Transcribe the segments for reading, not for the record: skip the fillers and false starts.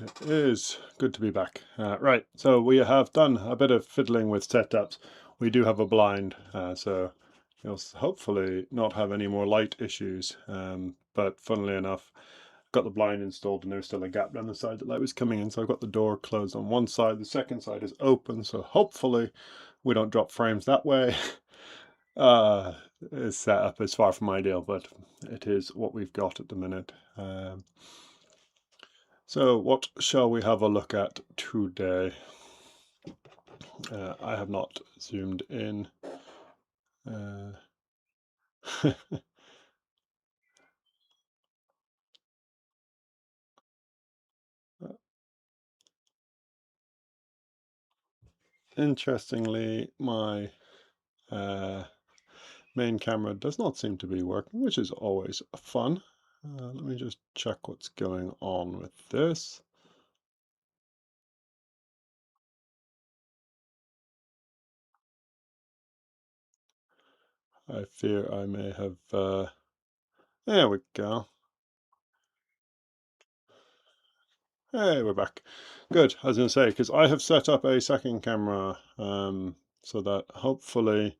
It is good to be back. Right, so we have done a bit of fiddling with setups. We do have a blind, so you'll hopefully not have any more light issues. But funnily enough, got the blind installed and there's still a gap down the side that light was coming in. So I've got the door closed on one side, the second side is open. So hopefully we don't drop frames that way. This setup is far from ideal, but it is what we've got at the minute. So what shall we have a look at today? I have not zoomed in. Interestingly, my main camera does not seem to be working, which is always fun. Let me just check what's going on with this. I fear I may have... there we go. Hey, we're back. Good, I was going to say, because I have set up a second camera so that hopefully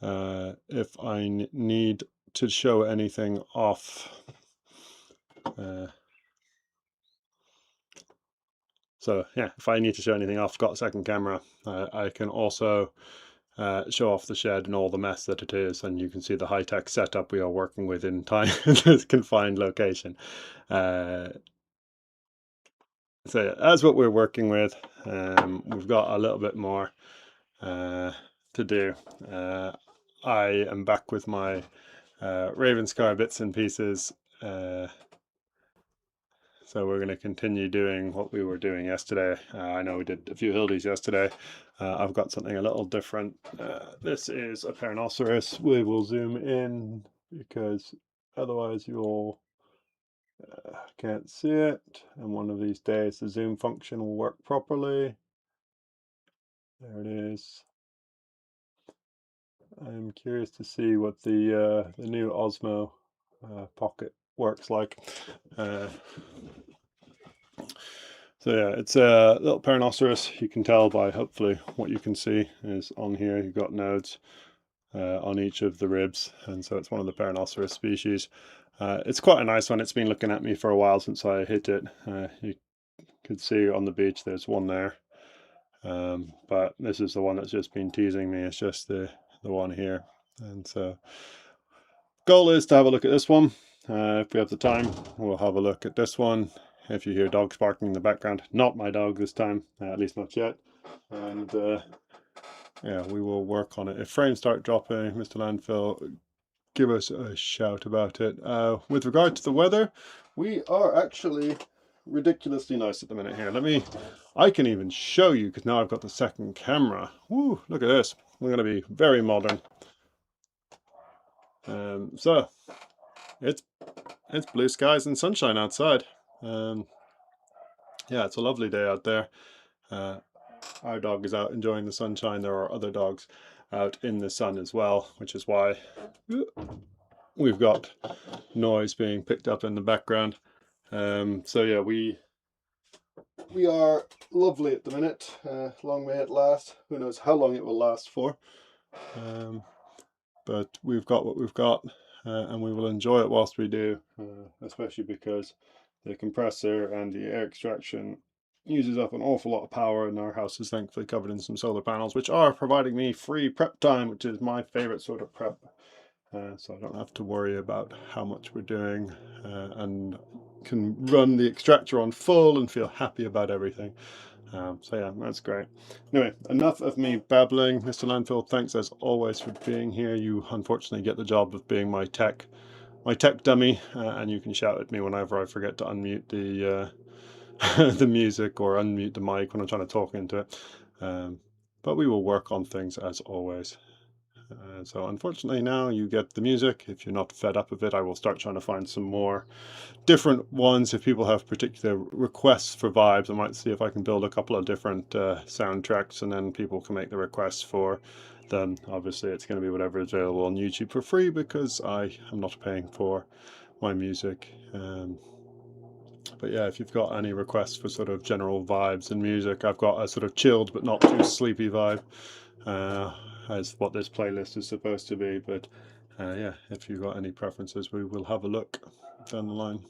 if I need to show anything off, so yeah, if I need to show anything off, got a second camera, I can also show off the shed and all the mess that it is, and you can see the high-tech setup we are working with in time in this confined location. So yeah, that's what we're working with. We've got a little bit more to do. I am back with my Ravenscar bits and pieces. So we're going to continue doing what we were doing yesterday. I know we did a few Hildies yesterday. I've got something a little different. This is a Peronoceras. We will zoom in because otherwise you'll can't see it. And one of these days the zoom function will work properly. There it is. I'm curious to see what the new Osmo pocket works like. So yeah, it's a little Peronoceras. You can tell by hopefully what you can see is on here. You've got nodes on each of the ribs, and so it's one of the Peronoceras species. It's quite a nice one. It's been looking at me for a while since I hit it. You could see on the beach there's one there, but this is the one that's just been teasing me. It's just the one here, and so goal is to have a look at this one. If we have the time, we'll have a look at this one. If you hear dogs barking in the background, not my dog this time, at least not yet. And yeah, we will work on it. If frames start dropping, Mr. Landfill, give us a shout about it. With regard to the weather, we are actually ridiculously nice at the minute here. I can even show you because now I've got the second camera. Woo, look at this. We're going to be very modern. So it's blue skies and sunshine outside. Yeah, it's a lovely day out there. Our dog is out enjoying the sunshine. There are other dogs out in the sun as well, which is why we've got noise being picked up in the background. So yeah, we are lovely at the minute. Long may it last. Who knows how long it will last for. But we've got what we've got, and we will enjoy it whilst we do, especially because the compressor and the air extraction uses up an awful lot of power, and our house is thankfully covered in some solar panels, which are providing me free prep time, which is my favorite sort of prep. So I don't have to worry about how much we're doing, and can run the extractor on full and feel happy about everything. So yeah, that's great. Anyway, enough of me babbling. Mr. Landfill, thanks as always for being here. You unfortunately get the job of being my tech dummy, and you can shout at me whenever I forget to unmute the the music or unmute the mic when I'm trying to talk into it. But we will work on things as always. So unfortunately now you get the music. If you're not fed up of it, I will start trying to find some more different ones. If people have particular requests for vibes, I might see if I can build a couple of different soundtracks, and then people can make the requests for them. Obviously it's going to be whatever is available on YouTube for free because I am not paying for my music. But yeah, if you've got any requests for sort of general vibes and music, I've got a sort of chilled but not too sleepy vibe, as what this playlist is supposed to be. But yeah, if you've got any preferences, we will have a look down the line.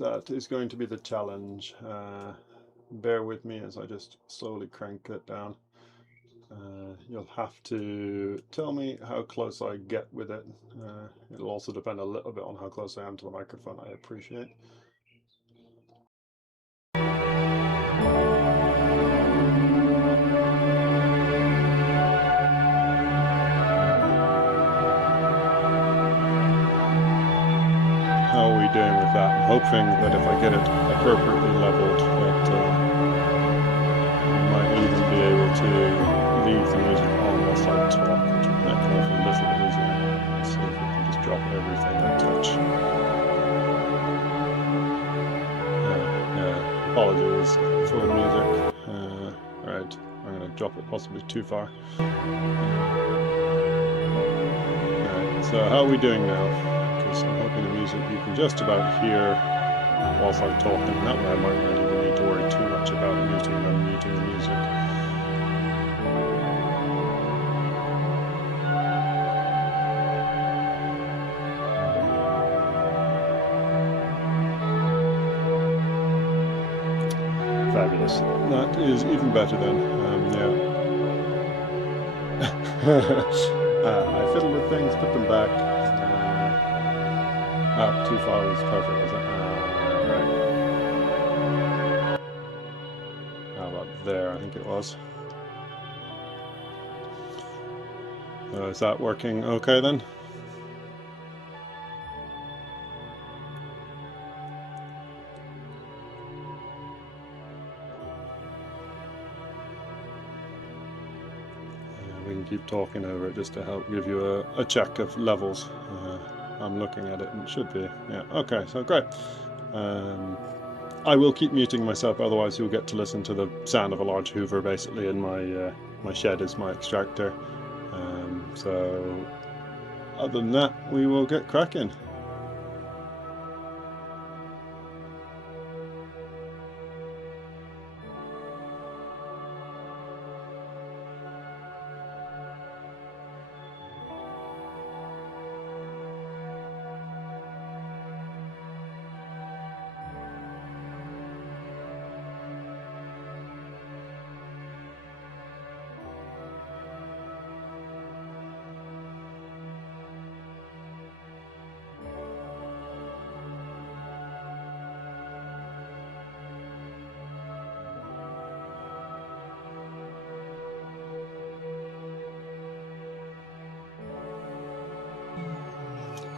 That is going to be the challenge. Bear with me as I just slowly crank it down. You'll have to tell me how close I get with it. It'll also depend a little bit on how close I am to the microphone, I appreciate. How are we doing with that? I'm hoping that if I get it appropriately leveled, that I might even be able to leave the music on whilst I talk, which would make life a little easier. Let's see if we can just drop everything I touch. Apologies for the music. Right, I'm going to drop it possibly too far. Alright, so how are we doing now? Because I'm hoping the music you can just about hear whilst I'm talking. That way I might not even need to worry too much about muting and unmuting the music. Fabulous. That is even better then. I fiddle with things, put them back. Too far was perfect, was it? Right. How about there? I think it was. Is that working okay then? We can keep talking over it just to help give you a check of levels. I'm looking at it and it should be. Yeah, okay, so great. I will keep muting myself, otherwise you'll get to listen to the sound of a large hoover basically in my shed as my extractor. So other than that, we will get cracking.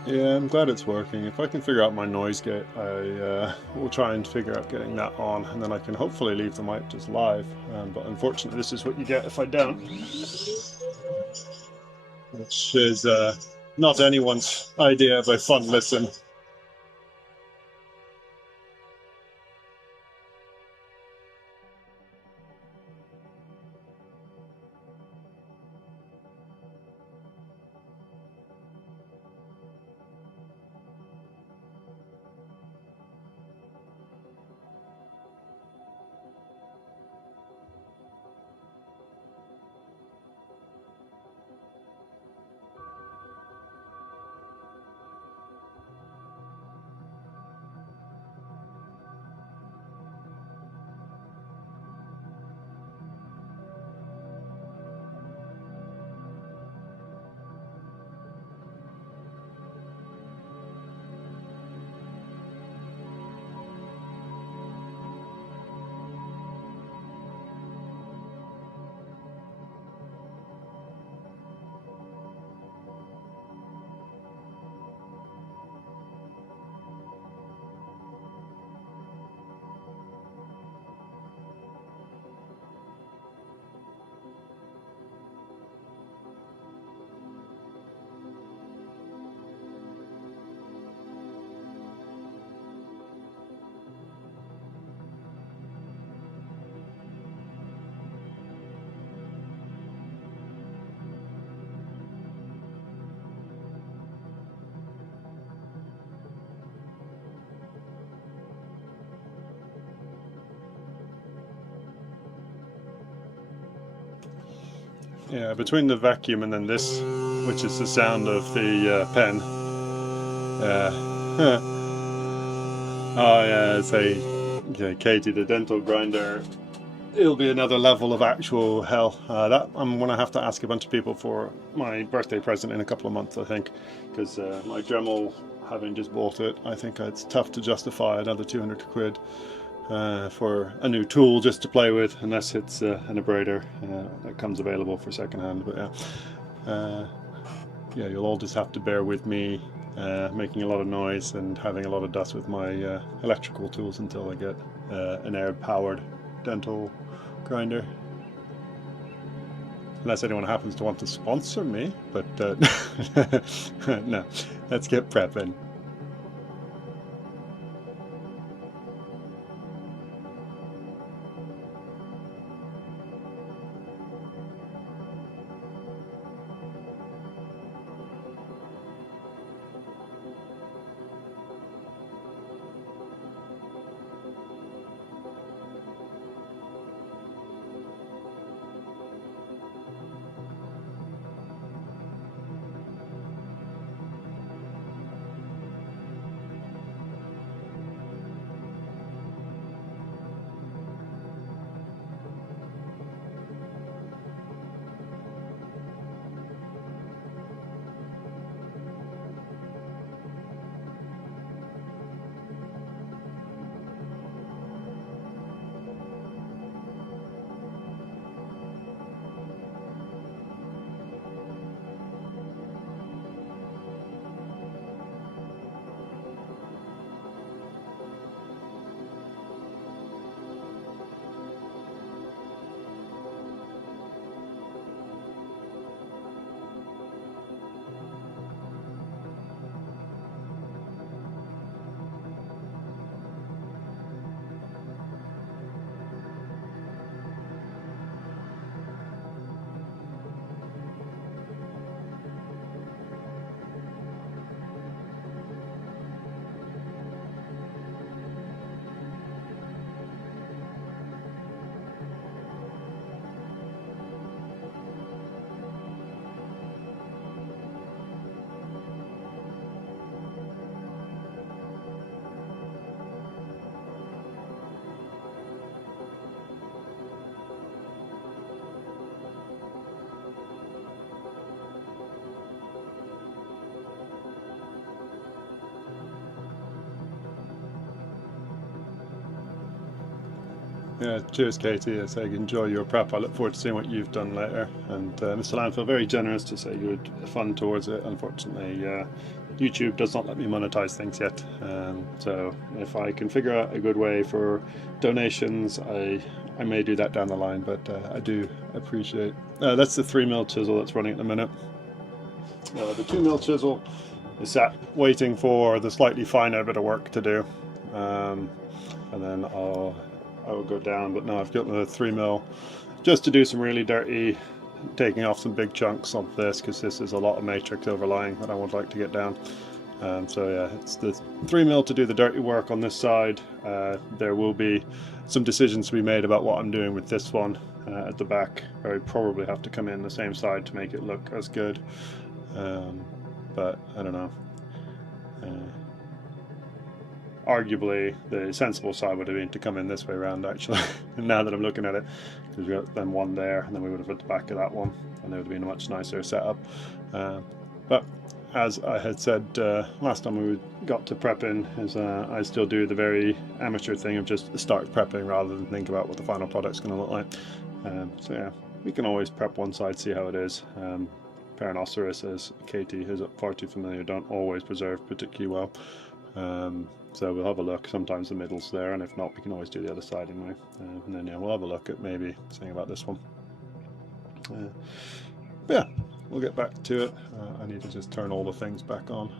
Yeah, I'm glad it's working. If I can figure out my noise gate, I will try and figure out getting that on, and then I can hopefully leave the mic just live. But unfortunately, this is what you get if I don't. Which is not anyone's idea of a fun listen. Yeah, between the vacuum and then this, which is the sound of the pen. Oh yeah, say, yeah, Katie, the dental grinder. It'll be another level of actual hell. That I'm gonna have to ask a bunch of people for my birthday present in a couple of months, I think, because my Dremel, having just bought it, I think it's tough to justify another 200 quid for a new tool just to play with, unless it's an abrader that comes available for secondhand. But yeah, you'll all just have to bear with me making a lot of noise and having a lot of dust with my electrical tools until I get an air-powered dental grinder. Unless anyone happens to want to sponsor me, but no, let's get prepping. Yeah, cheers, Katie. I say enjoy your prep. I look forward to seeing what you've done later. And Mr. Landfill, very generous to say you would fund towards it. Unfortunately, YouTube does not let me monetize things yet. So if I can figure out a good way for donations, I may do that down the line. But I do appreciate. That's the 3mm chisel that's running at the minute. The 2mm chisel is sat waiting for the slightly finer bit of work to do, and then I will go down. But no, I've got the 3mm just to do some really dirty, taking off some big chunks of this, because this is a lot of matrix overlying that I would like to get down. So yeah, it's the 3mm to do the dirty work on this side. There will be some decisions to be made about what I'm doing with this one at the back. I would probably have to come in the same side to make it look as good. But I don't know. Arguably, the sensible side would have been to come in this way around, actually. Now that I'm looking at it, because we got then one there, and then we would have at the back of that one, and it would have been a much nicer setup. But as I had said last time we got to prepping, is I still do the very amateur thing of just start prepping rather than think about what the final product's going to look like. So yeah, we can always prep one side, see how it is. Peronoceras, as Katie is far too familiar, don't always preserve particularly well. So we'll have a look. Sometimes the middle's there, and if not, we can always do the other side anyway. And then yeah, we'll have a look at maybe saying about this one. But yeah, we'll get back to it. I need to just turn all the things back on.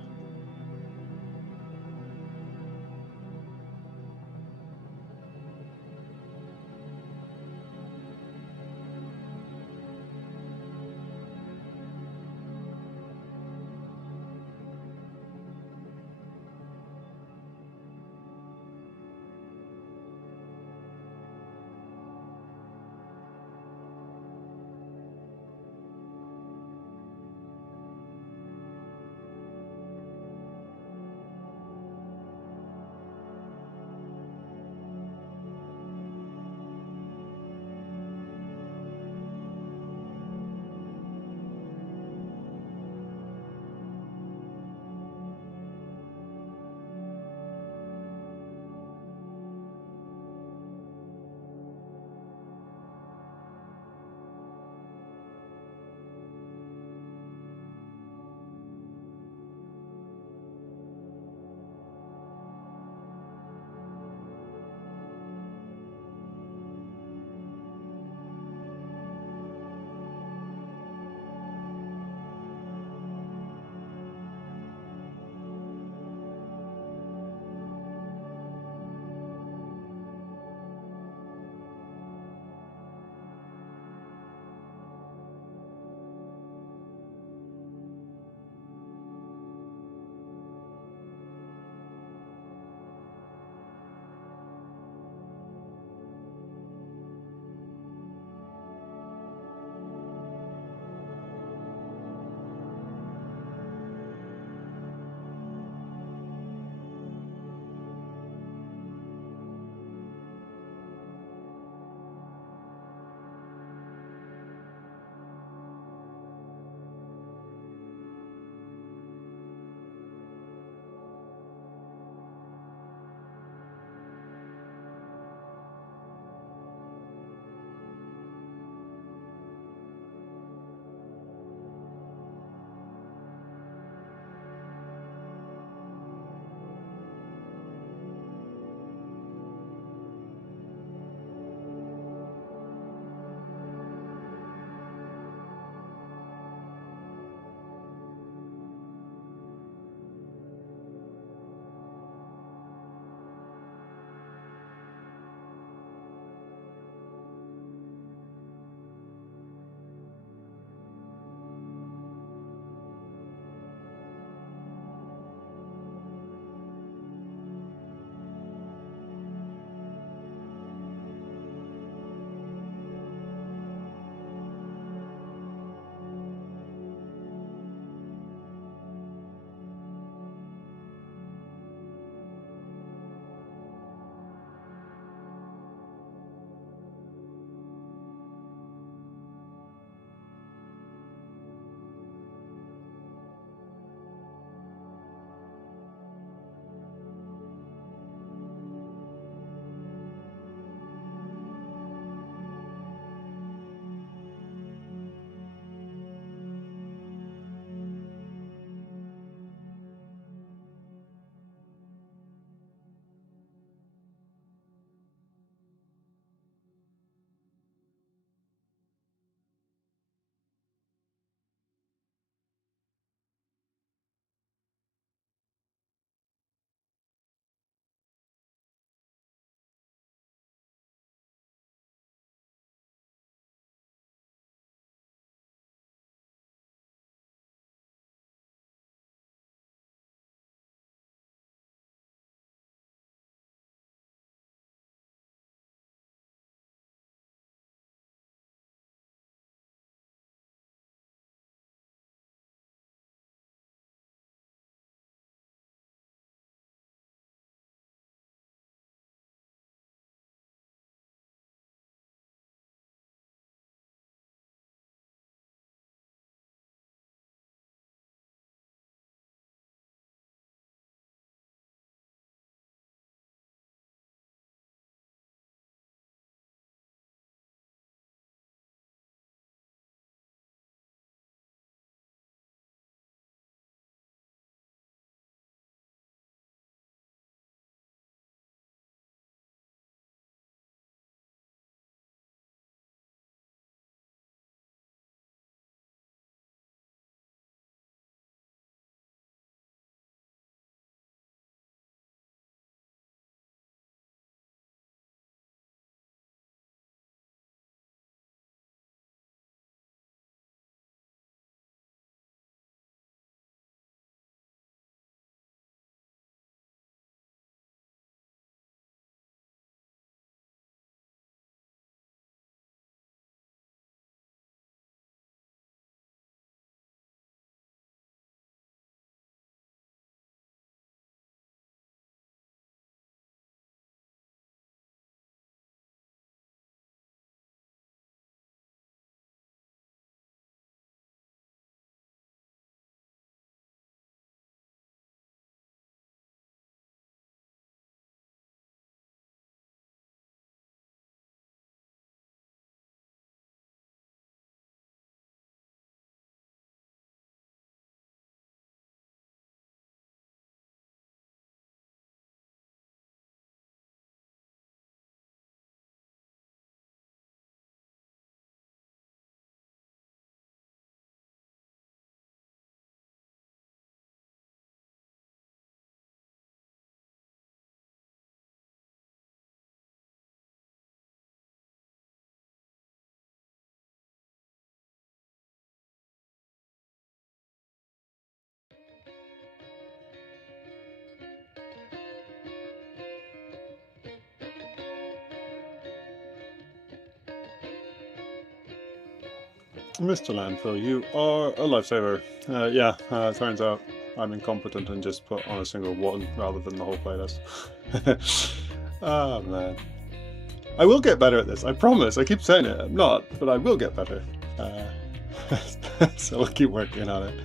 Mr. Landfill, you are a lifesaver. Turns out I'm incompetent and just put on a single one rather than the whole playlist. Oh man. I will get better at this, I promise. I keep saying it, I'm not, but I will get better. So we'll keep working on it.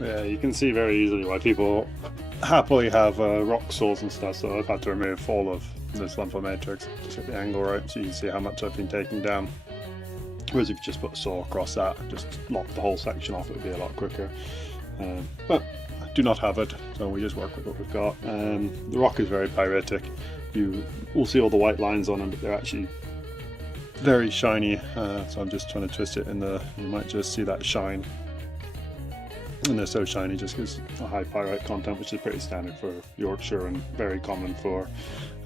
Yeah, you can see very easily why people happily have rock saws and stuff, so I've had to remove all of this lump matrix to get the angle right so you can see how much I've been taking down. Whereas if you just put a saw across that and just knock the whole section off, it would be a lot quicker. But I do not have it, so we just work with what we've got. The rock is very pyritic. You will see all the white lines on them, but they're actually very shiny, so I'm just trying to twist it in the, you might just see that shine. And they're so shiny just because a high pyrite content, which is pretty standard for Yorkshire and very common for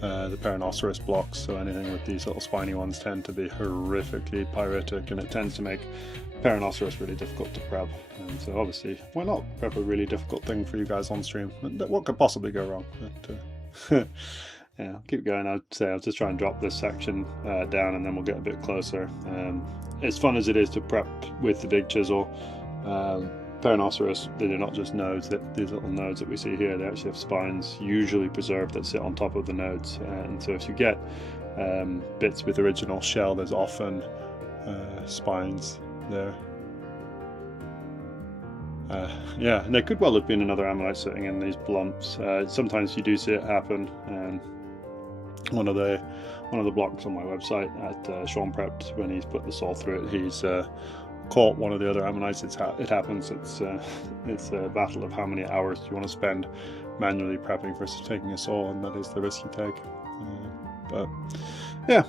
the Peronoceras blocks. So anything with these little spiny ones tend to be horrifically pyritic, and it tends to make Peronoceras really difficult to prep. And so obviously, why not prep a really difficult thing for you guys on stream? What could possibly go wrong? But, yeah, I'll keep going. I'd say I'll just try and drop this section down, and then we'll get a bit closer. As fun as it is to prep with the big chisel, Peronoceras, they do not just nodes, these little nodes that we see here, they actually have spines usually preserved that sit on top of the nodes, and so if you get bits with original shell, there's often spines there. Yeah, and there could well have been another ammonite sitting in these blumps. Sometimes you do see it happen. One of the blocks on my website at Sean Prepped, when he's put the saw through it, he's caught one of the other ammonites. It happens. It's a battle of how many hours do you want to spend manually prepping versus taking a saw, and that is the risk you take. But yeah,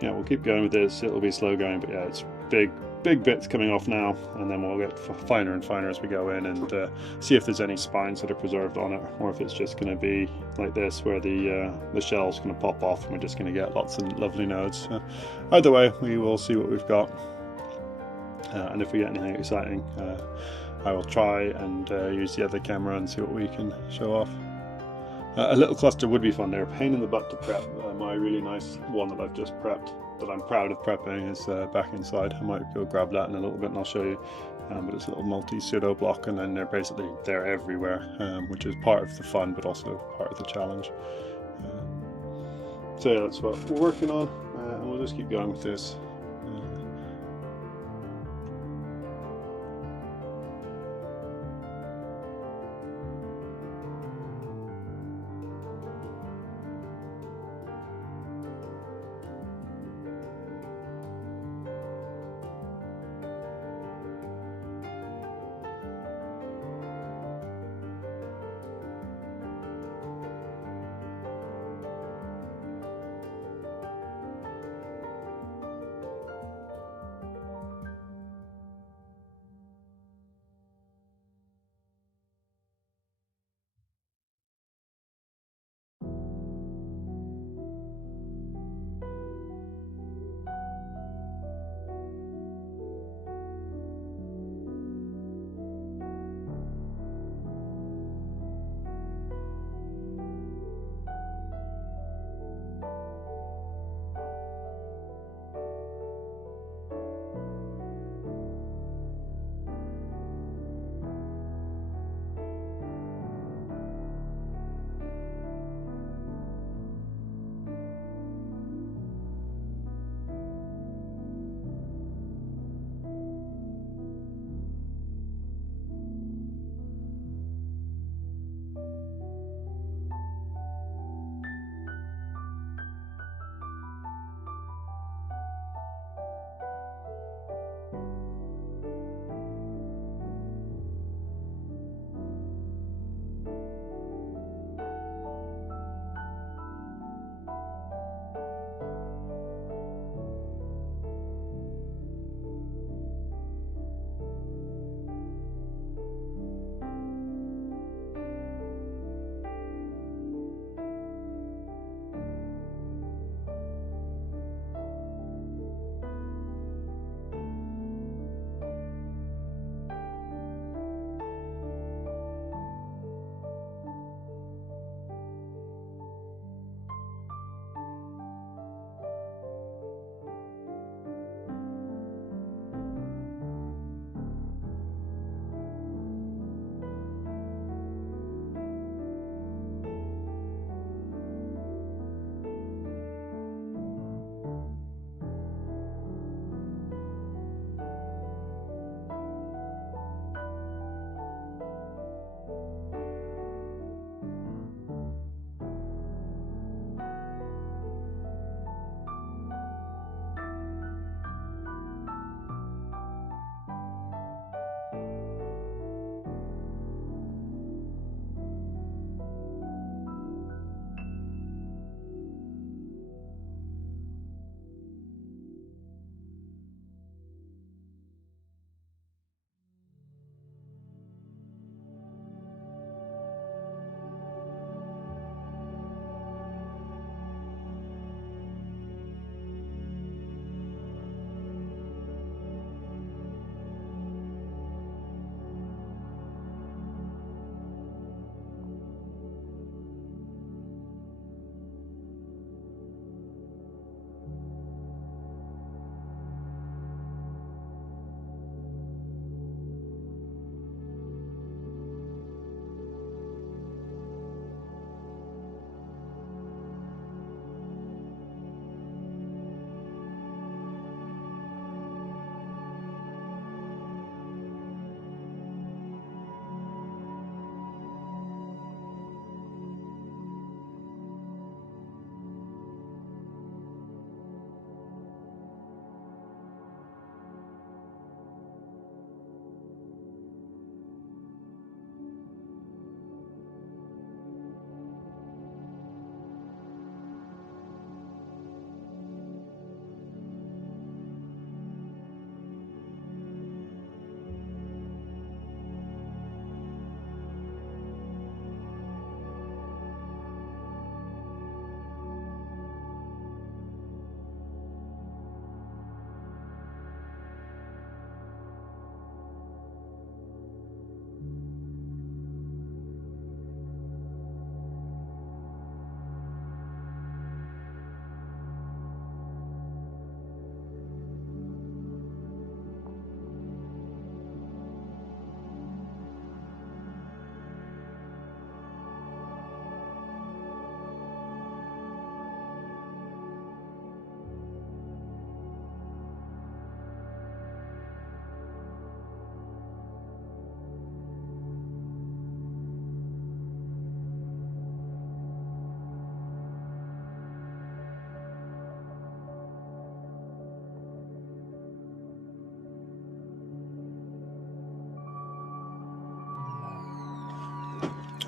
yeah, we'll keep going with this. It'll be slow going, but yeah, it's big big bits coming off now, and then we'll get finer and finer as we go in, and see if there's any spines that are preserved on it, or if it's just going to be like this, where the shell's going to pop off and we're just going to get lots of lovely nodes. Either way, we will see what we've got, and if we get anything exciting, I will try and use the other camera and see what we can show off. A little cluster would be fun. They're a pain in the butt to prep. My really nice one that I've just prepped, that I'm proud of prepping, is back inside. I might go grab that in a little bit and I'll show you. But it's a little multi-pseudo block, and then they're everywhere, which is part of the fun but also part of the challenge. So yeah, that's what we're working on, and we'll just keep going with this.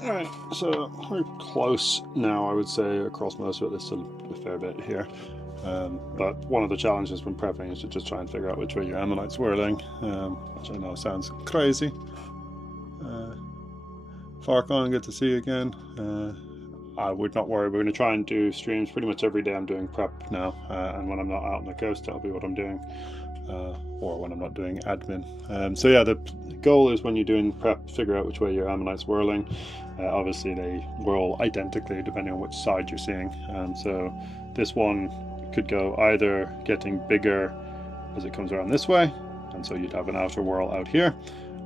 Alright, so we're close now, I would say, across most of it. There's still a fair bit here. But one of the challenges when prepping is to just try and figure out which way your ammonite's whirling, which I know sounds crazy. Farcon, good to see you again. I would not worry. We're going to try and do streams pretty much every day. I'm doing prep now, and when I'm not out on the coast, that'll be what I'm doing, or when I'm not doing admin. So yeah, the goal is when you're doing prep, figure out which way your ammonite's whirling. Obviously, they whirl identically depending on which side you're seeing. So this one could go either getting bigger as it comes around this way, and so you'd have an outer whirl out here,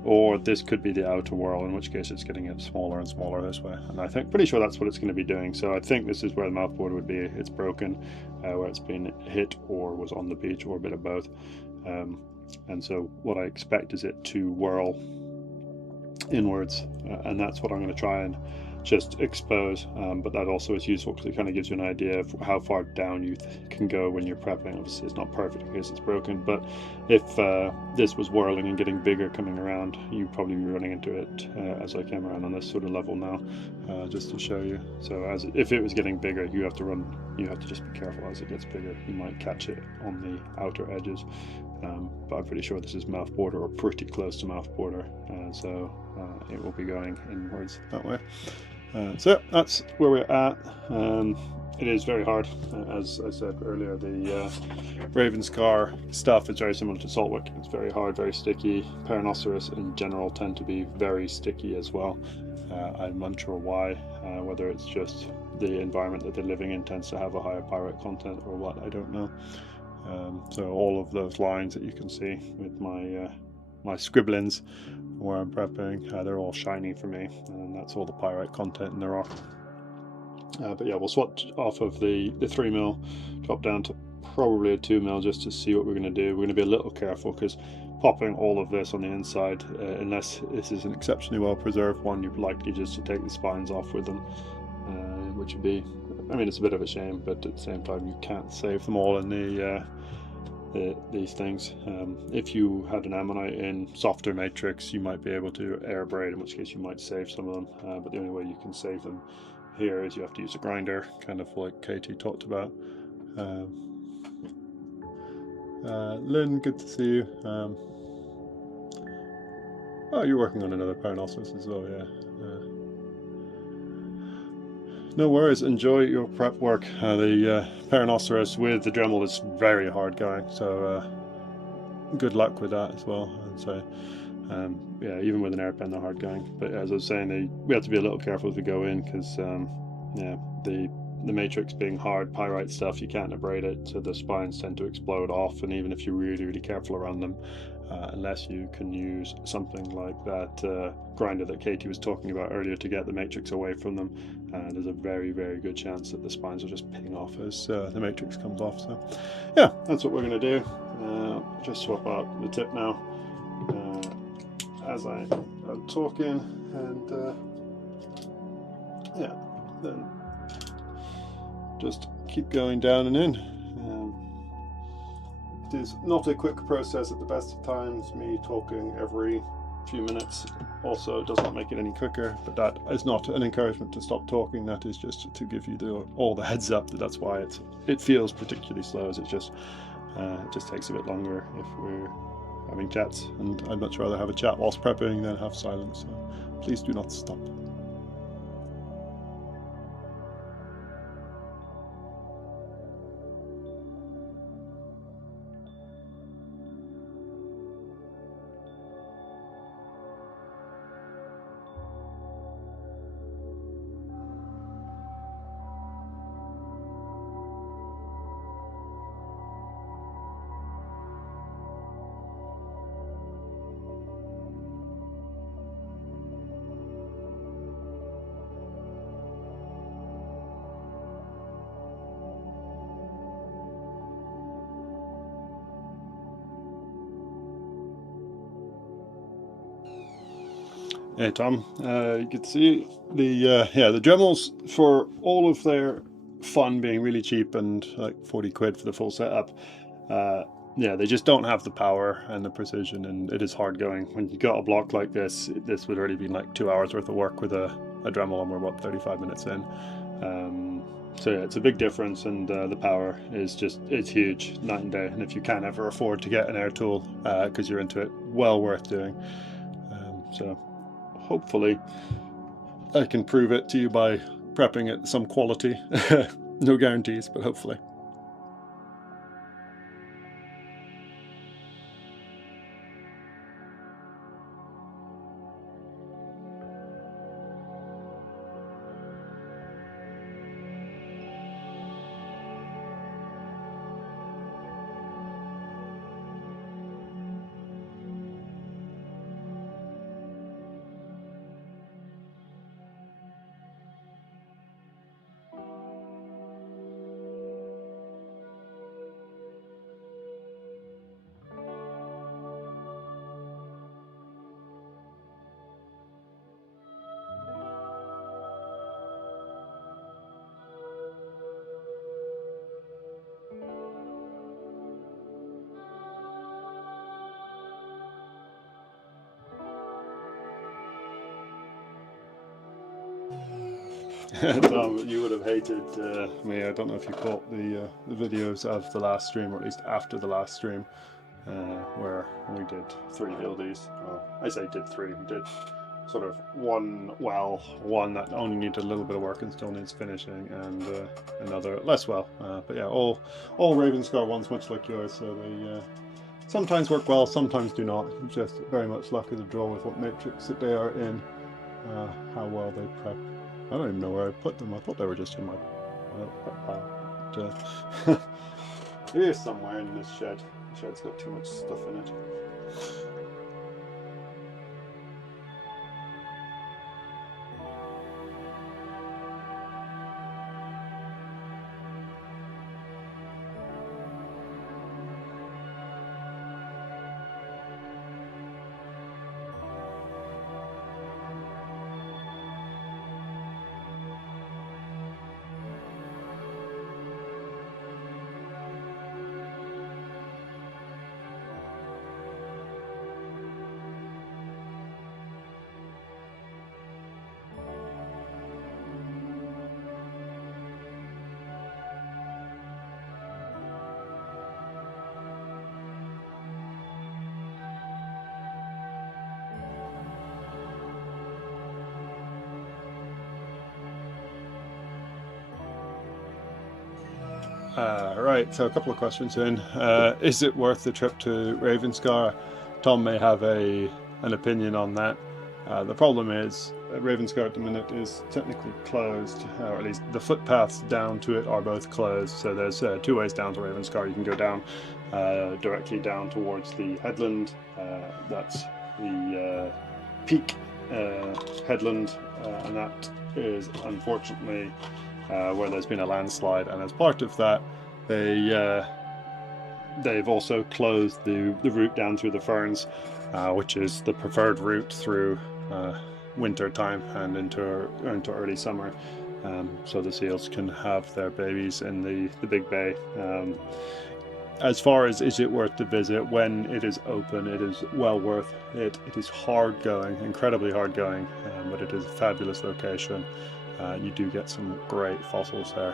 or this could be the outer whirl, in which case it's getting it smaller and smaller this way. And I think pretty sure that's what it's going to be doing. So I think this is where the mouth border would be. It's broken, where it's been hit or was on the beach, or a bit of both. And so what I expect is it to whirl inwards, and that's what I'm going to try and just expose, but that also is useful because it kind of gives you an idea of how far down you can go when you're prepping. Obviously it's not perfect in case it's broken, but if this was whirling and getting bigger coming around, you'd probably be running into it as I came around on this sort of level now, just to show you. So if it was getting bigger, you have to just be careful as it gets bigger. You might catch it on the outer edges, but I'm pretty sure this is mouth border, or pretty close to mouth border, so it will be going inwards that way. So that's where we're at. It is very hard, as I said earlier. The Ravenscar stuff is very similar to Zoic. It's very hard, very sticky. Peronoceras in general tend to be very sticky as well. I'm unsure why, whether it's just the environment that they're living in tends to have a higher pyrite content or what, I don't know. So all of those lines that you can see with my scribblings where I'm prepping, they're all shiny for me, and that's all the pyrite content in the rock. But yeah, we'll swap off of the 3mm, drop down to probably a 2mm just to see what we're going to do. We're going to be a little careful because popping all of this on the inside, unless this is an exceptionally well preserved one, you're likely just to take the spines off with them, which would be, I mean, it's a bit of a shame, but at the same time you can't save them all in these things. If you had an ammonite in softer matrix, you might be able to air braid, in which case you might save some of them, but the only way you can save them here is you have to use a grinder, kind of like Katie talked about. Lynn, good to see you. Oh, you're working on another Peronoceras as well, yeah. No worries, enjoy your prep work. The Peronoceras with the Dremel is very hard going, so good luck with that as well, I'd say. Yeah, even with an airpen they're hard going. But as I was saying, we have to be a little careful as we go in, because yeah, the matrix being hard pyrite stuff, you can't abrade it, so the spines tend to explode off, and even if you're really careful around them, unless you can use something like that grinder that Katie was talking about earlier to get the matrix away from them, there's a very good chance that the spines will just ping off as the matrix comes off. So yeah, that's what we're going to do. Just swap out the tip now as I am talking, and yeah, then just keep going down and in. It is not a quick process at the best of times, me talking every few minutes. Also, it does not make it any quicker, but that is not an encouragement to stop talking. That is just to give you all the heads up that that's why it feels particularly slow, as it just takes a bit longer if we're having chats, and I'd much rather have a chat whilst prepping than have silence, so please do not stop. Hey Tom, you can see the Dremels, for all of their fun being really cheap and like 40 quid for the full setup, yeah, they just don't have the power and the precision, and it is hard going. When you got a block like this would already be like 2 hours worth of work with a a Dremel, and we're about 35 minutes in. So yeah, it's a big difference, and the power is it's huge, night and day. And if you can't ever afford to get an air tool because you're into it, well worth doing. So hopefully I can prove it to you by prepping it some quality. No guarantees, but hopefully. Tom, you would have hated me. I don't know if you caught the videos of the last stream, or at least after the last stream, where we did 3 buildies. Well, I say did 3. We did sort of one that only needed a little bit of work and still needs finishing, and another less well. But yeah, all Ravenscar ones, much like yours. So they sometimes work well, sometimes do not. Just very much luck of the draw with what matrix that they are in, how well they prep. I don't even know where I put them. I thought they were just in my prep pile. But, here somewhere in this shed. The shed's got too much stuff in it. Right, so a couple of questions in. Is it worth the trip to Ravenscar? Tom may have an opinion on that. The problem is Ravenscar at the minute is technically closed, or at least the footpaths down to it are both closed. So there's 2 ways down to Ravenscar. You can go down directly down towards the headland. That's the peak headland, and that is unfortunately where there's been a landslide, and as part of that they've also closed the route down through the ferns, which is the preferred route through winter time and into early summer, so the seals can have their babies in the big bay. As far as is it worth the visit, when it is open, it is well worth it. It is hard going, incredibly hard going, but it is a fabulous location. You do get some great fossils there.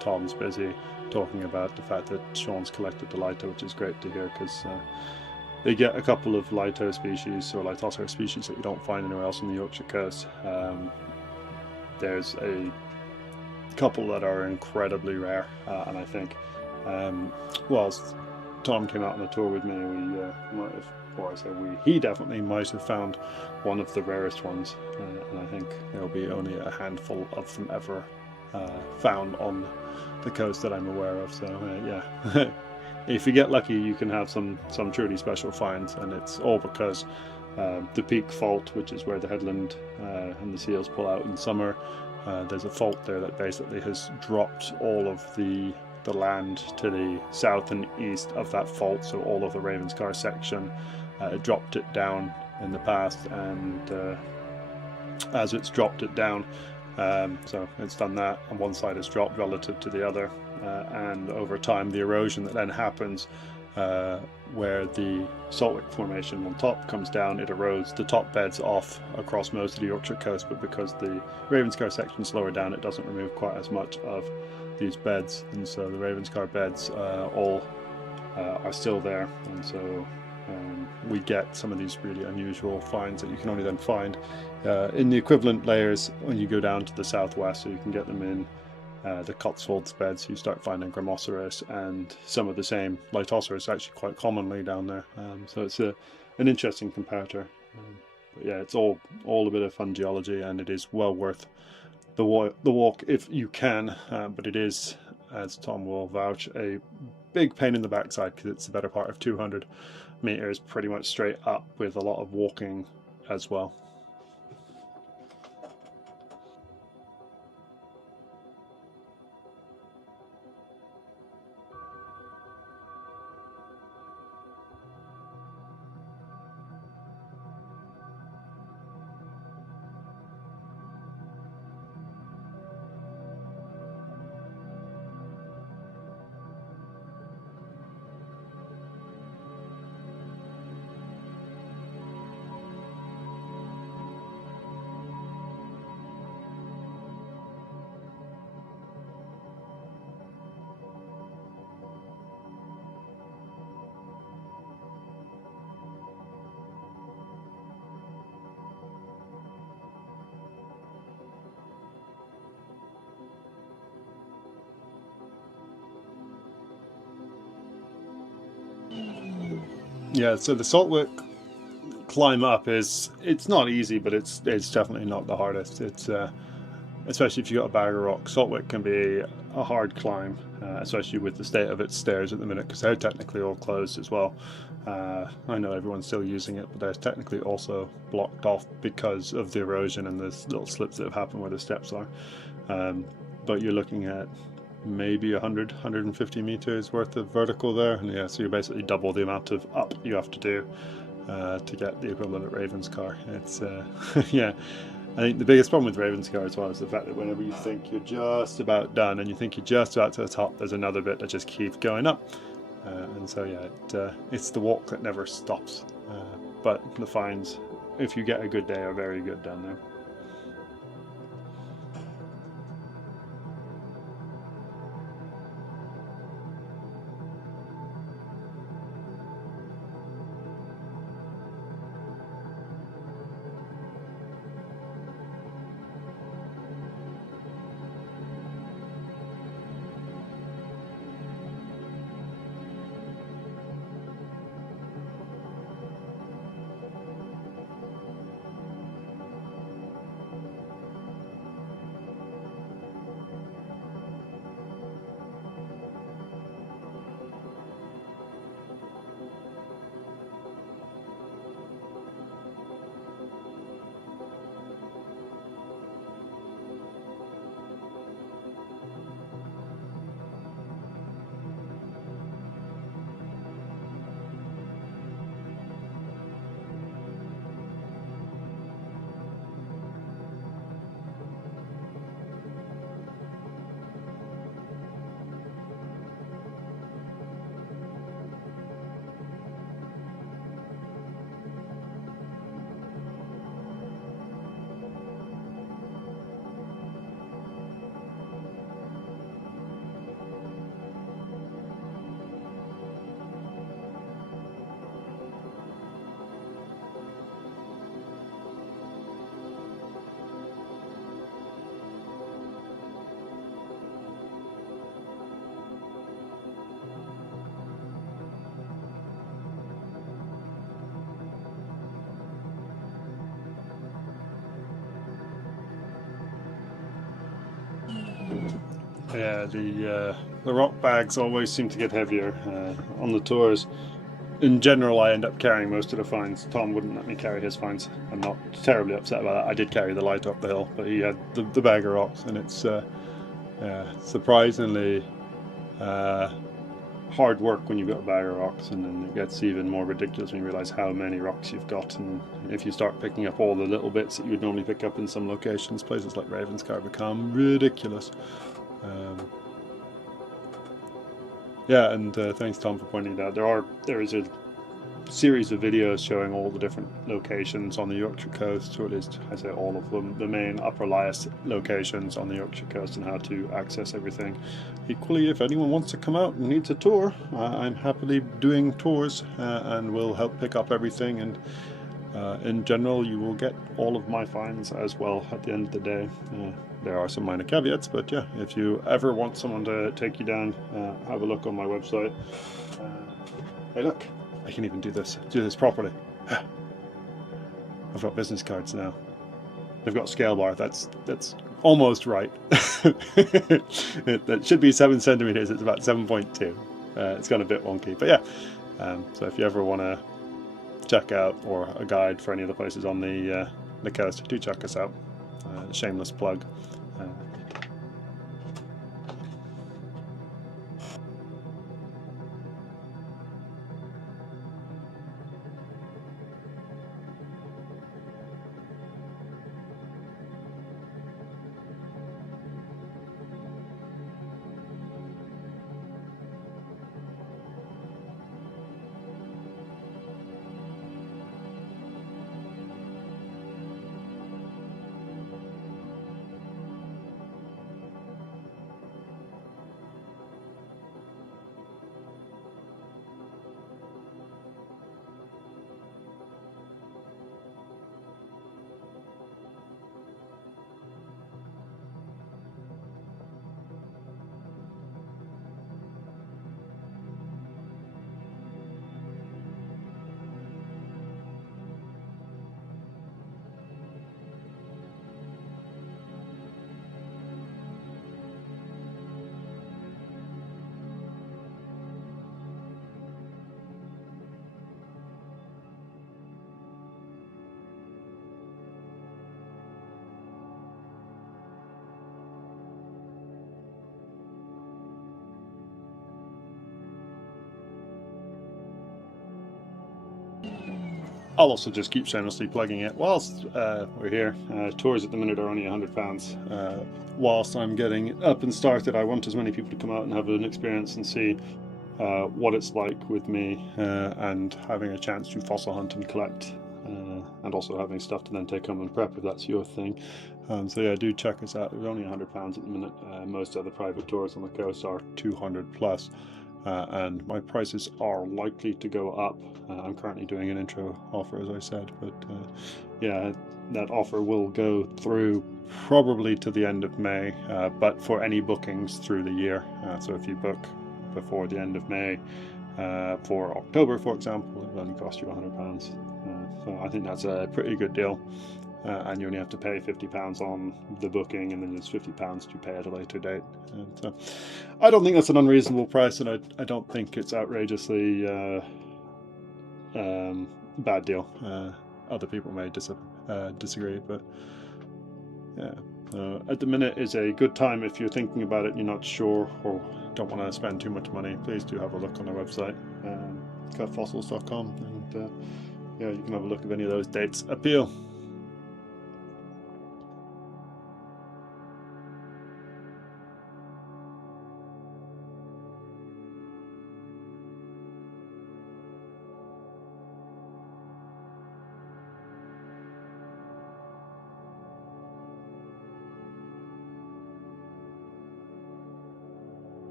Tom's busy talking about the fact that Sean's collected the Lito, which is great to hear, because they get a couple of Lito species or Lithoceras species that you don't find anywhere else on the Yorkshire coast. There's a couple that are incredibly rare, and I think whilst Tom came out on a tour with me, we might have, or I say he definitely might have found one of the rarest ones, and I think there'll be only a handful of them ever found on the coast that I'm aware of. So yeah, if you get lucky, you can have some truly special finds, and it's all because the peak fault, which is where the headland and the seals pull out in summer, there's a fault there that basically has dropped all of the land to the south and east of that fault, so all of the Ravenscar section dropped it down in the past, and as it's dropped it down, so it's done that, and one side has dropped relative to the other, and over time the erosion that then happens where the Zoic formation on top comes down, it erodes the top beds off across most of the Yorkshire coast, but because the Ravenscar section is lower down, it doesn't remove quite as much of these beds, and so the Ravenscar beds all are still there, and so we get some of these really unusual finds that you can only then find in the equivalent layers when you go down to the southwest, so you can get them in the Cotswolds beds. You start finding Peronoceras and some of the same Lightosseras actually quite commonly down there, so it's an interesting comparator. But yeah, it's all a bit of fun geology, and it is well worth the walk if you can, but it is, as Tom will vouch, a big pain in the backside because it's the better part of 200 meters pretty much straight up with a lot of walking as well. Yeah, so the Saltwick climb up it's not easy, but it's definitely not the hardest. It's especially if you got a bag of rock. Saltwick can be a hard climb, especially with the state of its stairs at the minute, because they're technically all closed as well. I know everyone's still using it, but they're technically also blocked off because of the erosion and the little slips that have happened where the steps are. But you're looking at maybe 150 meters worth of vertical there, and yeah, so you're basically double the amount of up you have to do to get the equivalent at Ravenscar. It's yeah, I think the biggest problem with Ravenscar as well is the fact that whenever you think you're just about done and you think you're just about to the top, there's another bit that just keeps going up, and so yeah, it's the walk that never stops, but the finds, if you get a good day, are very good down there. Yeah, the rock bags always seem to get heavier on the tours. In general, I end up carrying most of the finds. Tom wouldn't let me carry his finds. I'm not terribly upset about that. I did carry the light up the hill, but he had the bag of rocks, and it's surprisingly hard work when you've got a bag of rocks, and then it gets even more ridiculous when you realise how many rocks you've got, and if you start picking up all the little bits that you would normally pick up in some locations, places like Ravenscar become ridiculous. Yeah, and thanks Tom for pointing it out. There is a series of videos showing all the different locations on the Yorkshire coast, or at least I say all of them, the main upper lias locations on the Yorkshire coast, and how to access everything. Equally, if anyone wants to come out and needs a tour, I'm happily doing tours and will help pick up everything. And in general, you will get all of my finds as well at the end of the day. There are some minor caveats, but yeah, if you ever want someone to take you down, have a look on my website. Hey, look, I can even do this properly. I've got business cards now. They've got scale bar. That's almost right. That should be 7 centimeters. It's about 7.2. It's gone a bit wonky, but yeah. So if you ever want to check out or a guide for any of the places on the coast, do check us out. Shameless plug. I'll also just keep shamelessly plugging it whilst we're here. Tours at the minute are only £100. Whilst I'm getting up and started, I want as many people to come out and have an experience and see what it's like with me, and having a chance to fossil hunt and collect, and also having stuff to then take home and prep if that's your thing. So yeah, do check us out. It's only £100 at the minute. Most other private tours on the coast are 200 plus. And my prices are likely to go up. I'm currently doing an intro offer, as I said, but yeah, that offer will go through probably to the end of May, but for any bookings through the year. So if you book before the end of May, for October, for example, it will only cost you £100. So I think that's a pretty good deal. And you only have to pay £50 on the booking, and then there's £50 to pay at a later date. So I don't think that's an unreasonable price, and I don't think it's outrageously bad deal. Other people may disagree, but yeah. At the minute is a good time if you're thinking about it and you're not sure or don't want to spend too much money. Please do have a look on our website, cutfossils.com, and yeah, you can have a look if any of those dates appeal.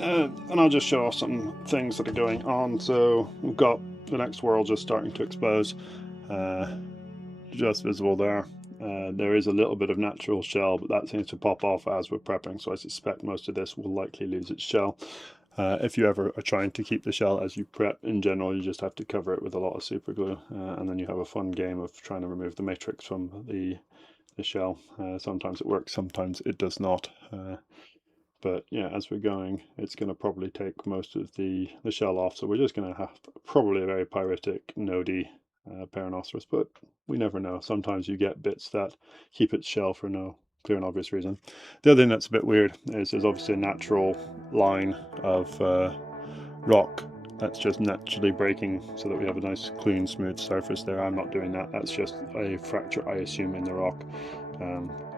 And I'll just show off some things that are going on. So we've got the next world just starting to expose, just visible there. There is a little bit of natural shell, but that seems to pop off as we're prepping, so I suspect most of this will likely lose its shell. If you ever are trying to keep the shell as you prep, in general, you just have to cover it with a lot of super glue, and then you have a fun game of trying to remove the matrix from the shell. Sometimes it works, sometimes it does not. But yeah, as we're going, it's going to probably take most of the shell off, so we're just going to have probably a very pyritic, nodey Peronoceras, but we never know. Sometimes you get bits that keep its shell for no clear and obvious reason. The other thing that's a bit weird is there's obviously a natural line of rock that's just naturally breaking so that we have a nice clean smooth surface there. I'm not doing that, that's just a fracture I assume in the rock.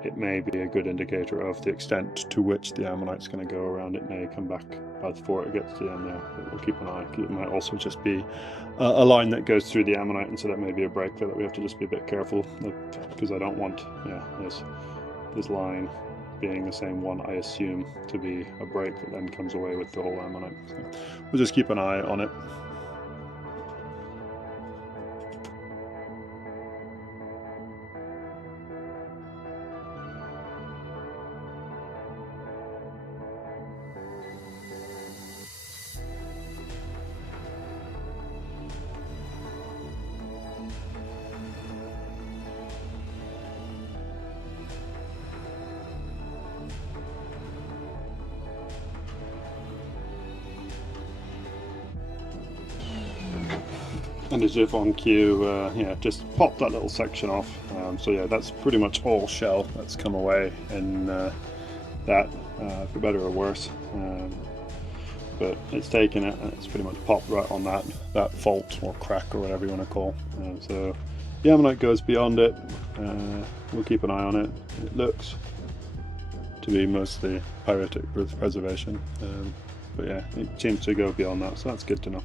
It may be a good indicator of the extent to which the ammonite's going to go around. It may come back before it gets to the end there, but we'll keep an eye. It might also just be a line that goes through the ammonite, and so that may be a break there that we have to just be a bit careful, because I don't want this line being the same one I assume to be a break that then comes away with the whole ammonite. So we'll just keep an eye on it. And as if on cue, yeah, just pop that little section off. So yeah, that's pretty much all shell that's come away in that, for better or worse. But it's taken it, and it's pretty much popped right on that fault or crack or whatever you want to call. So the ammonite goes beyond it. We'll keep an eye on it. It looks to be mostly pyritic preservation, but yeah, it seems to go beyond that, so that's good to know.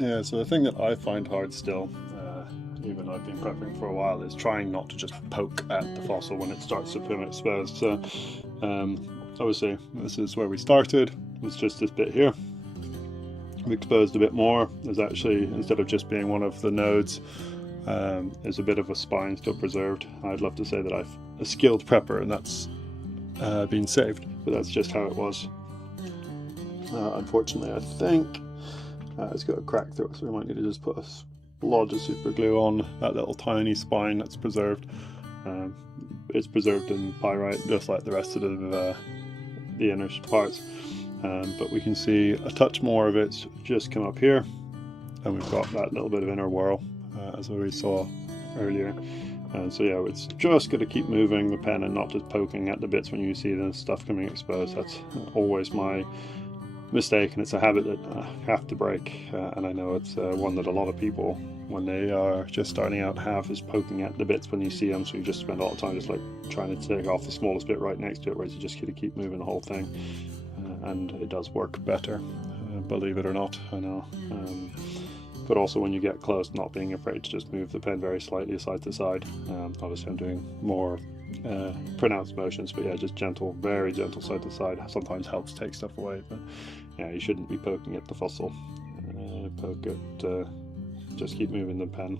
Yeah, so the thing that I find hard still, even though I've been prepping for a while, is trying not to just poke at the fossil when it starts to become exposed. So obviously this is where we started, it's just this bit here. We've exposed a bit more. There's actually, instead of just being one of the nodes, there's a bit of a spine still preserved. I'd love to say that I've a skilled prepper and that's been saved, but that's just how it was. Unfortunately, I think it's got a crack through it, so we might need to just put a splodge of super glue on that little tiny spine that's preserved. It's preserved in pyrite, just like the rest of the inner parts. But we can see a touch more of it's just come up here, and we've got that little bit of inner whorl, as we saw earlier. So yeah, it's just got to keep moving the pen and not just poking at the bits when you see the stuff coming exposed. That's always my mistake, and it's a habit that I have to break, and I know it's one that a lot of people, when they are just starting out, have, is poking at the bits when you see them. So you just spend all the time just like trying to take off the smallest bit right next to it, whereas you just got to keep moving the whole thing, and it does work better, believe it or not. I know. But also when you get close, not being afraid to just move the pen very slightly side to side. Obviously I'm doing more pronounced motions, but yeah, just gentle, very gentle side to side sometimes helps take stuff away. But yeah, you shouldn't be poking at the fossil. Poke it, just keep moving the pen.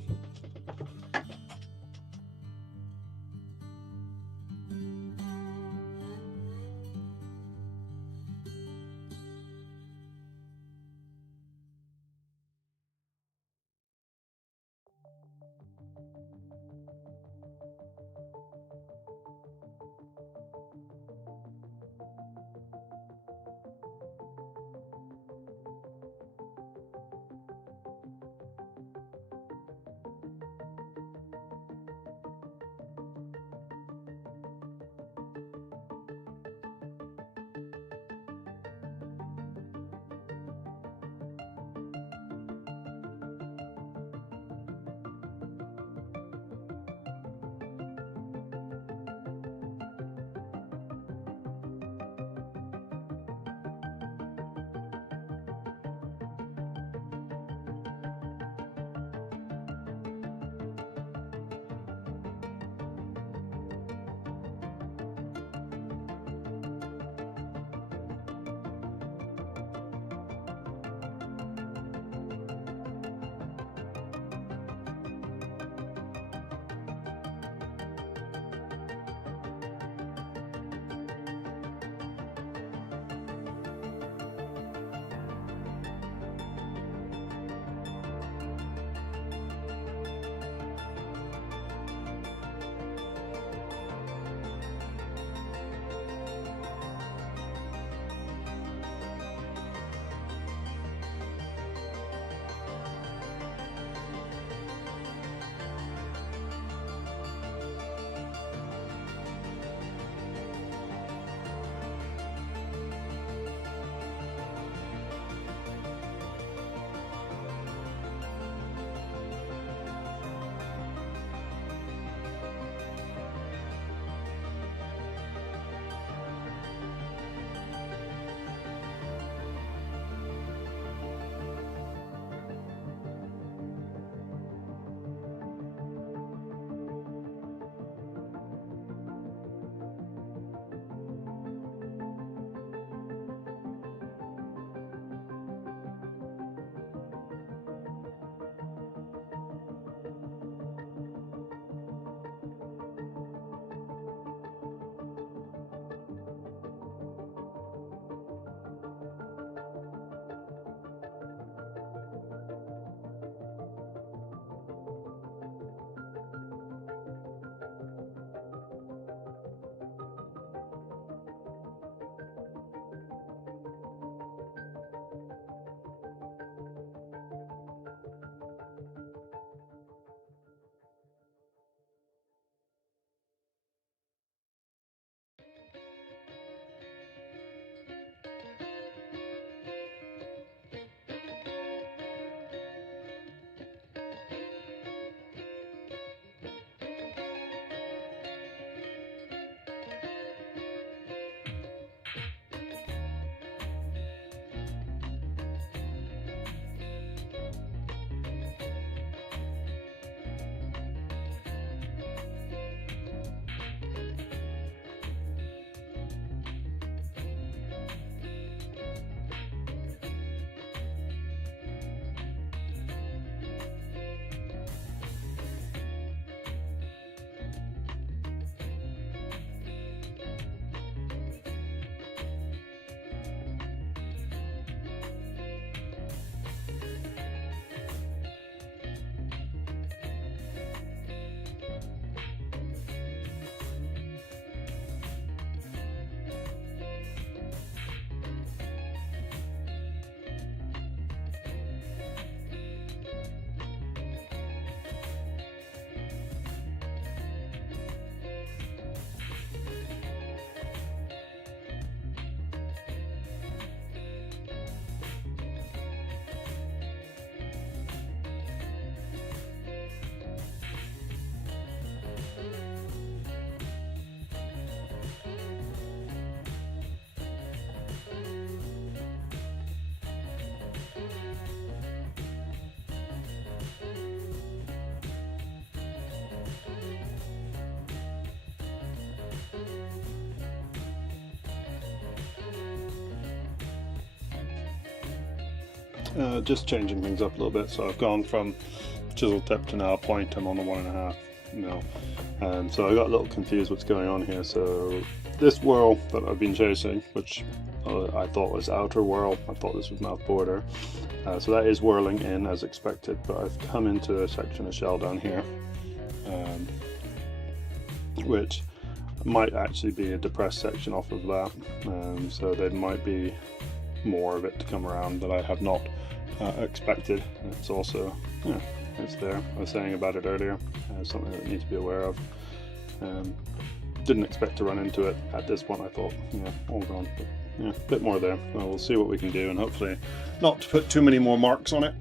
just changing things up a little bit. So I've gone from chisel tip to now point. I'm on the 1.5 mil. So I got a little confused what's going on here. So this whirl that I've been chasing, which I thought was outer whirl, I thought this was mouth border. So that is whirling in as expected, but I've come into a section of shell down here, which might actually be a depressed section off of that. So there might be more of it to come around that I have not expected. It's also, yeah, it's there. I was saying about it earlier, something that I need to be aware of. Didn't expect to run into it at this point. I thought, yeah, all gone, but yeah, a bit more there. Well, we'll see what we can do, and hopefully not to put too many more marks on it.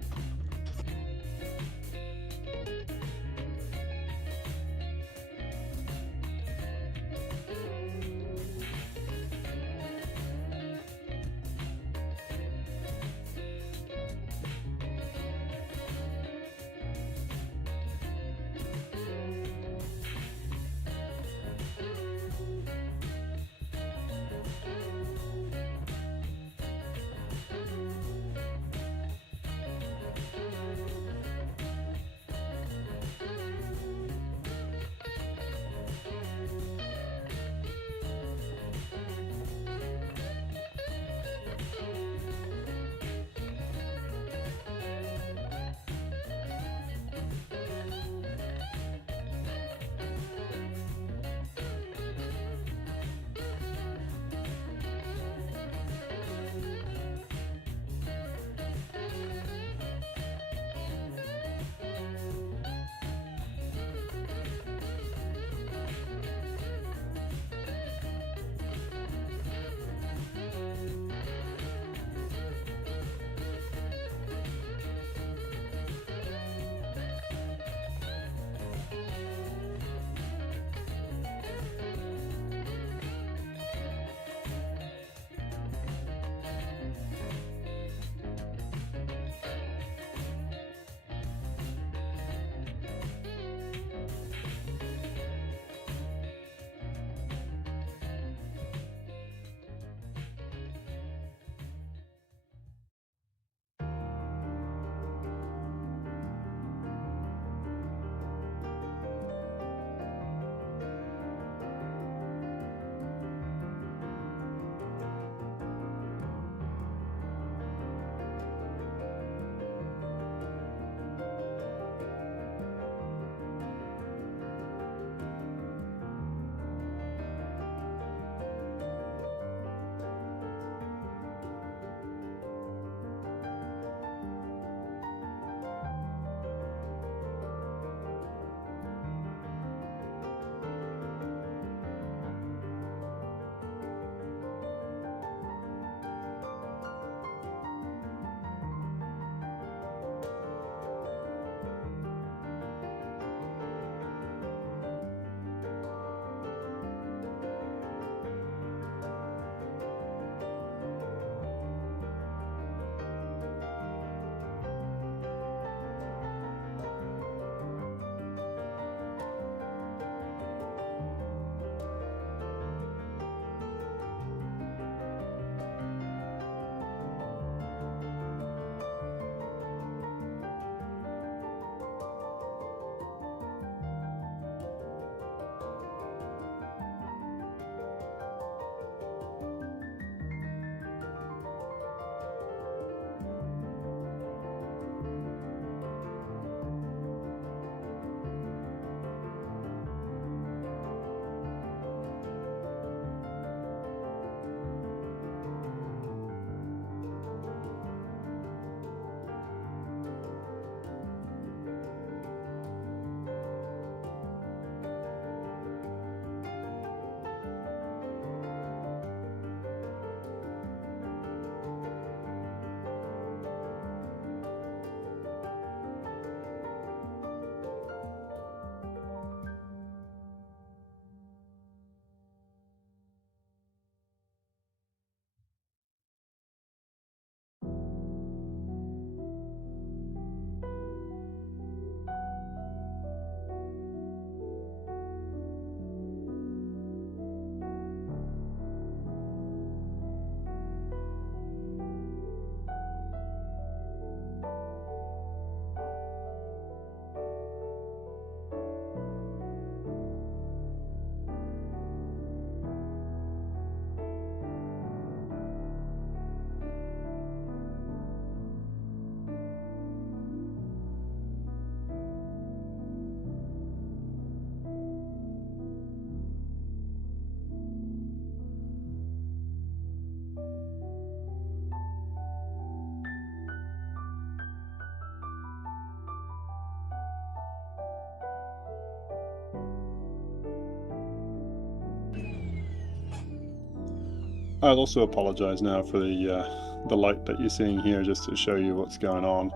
I'll also apologise now for the light that you're seeing here, just to show you what's going on.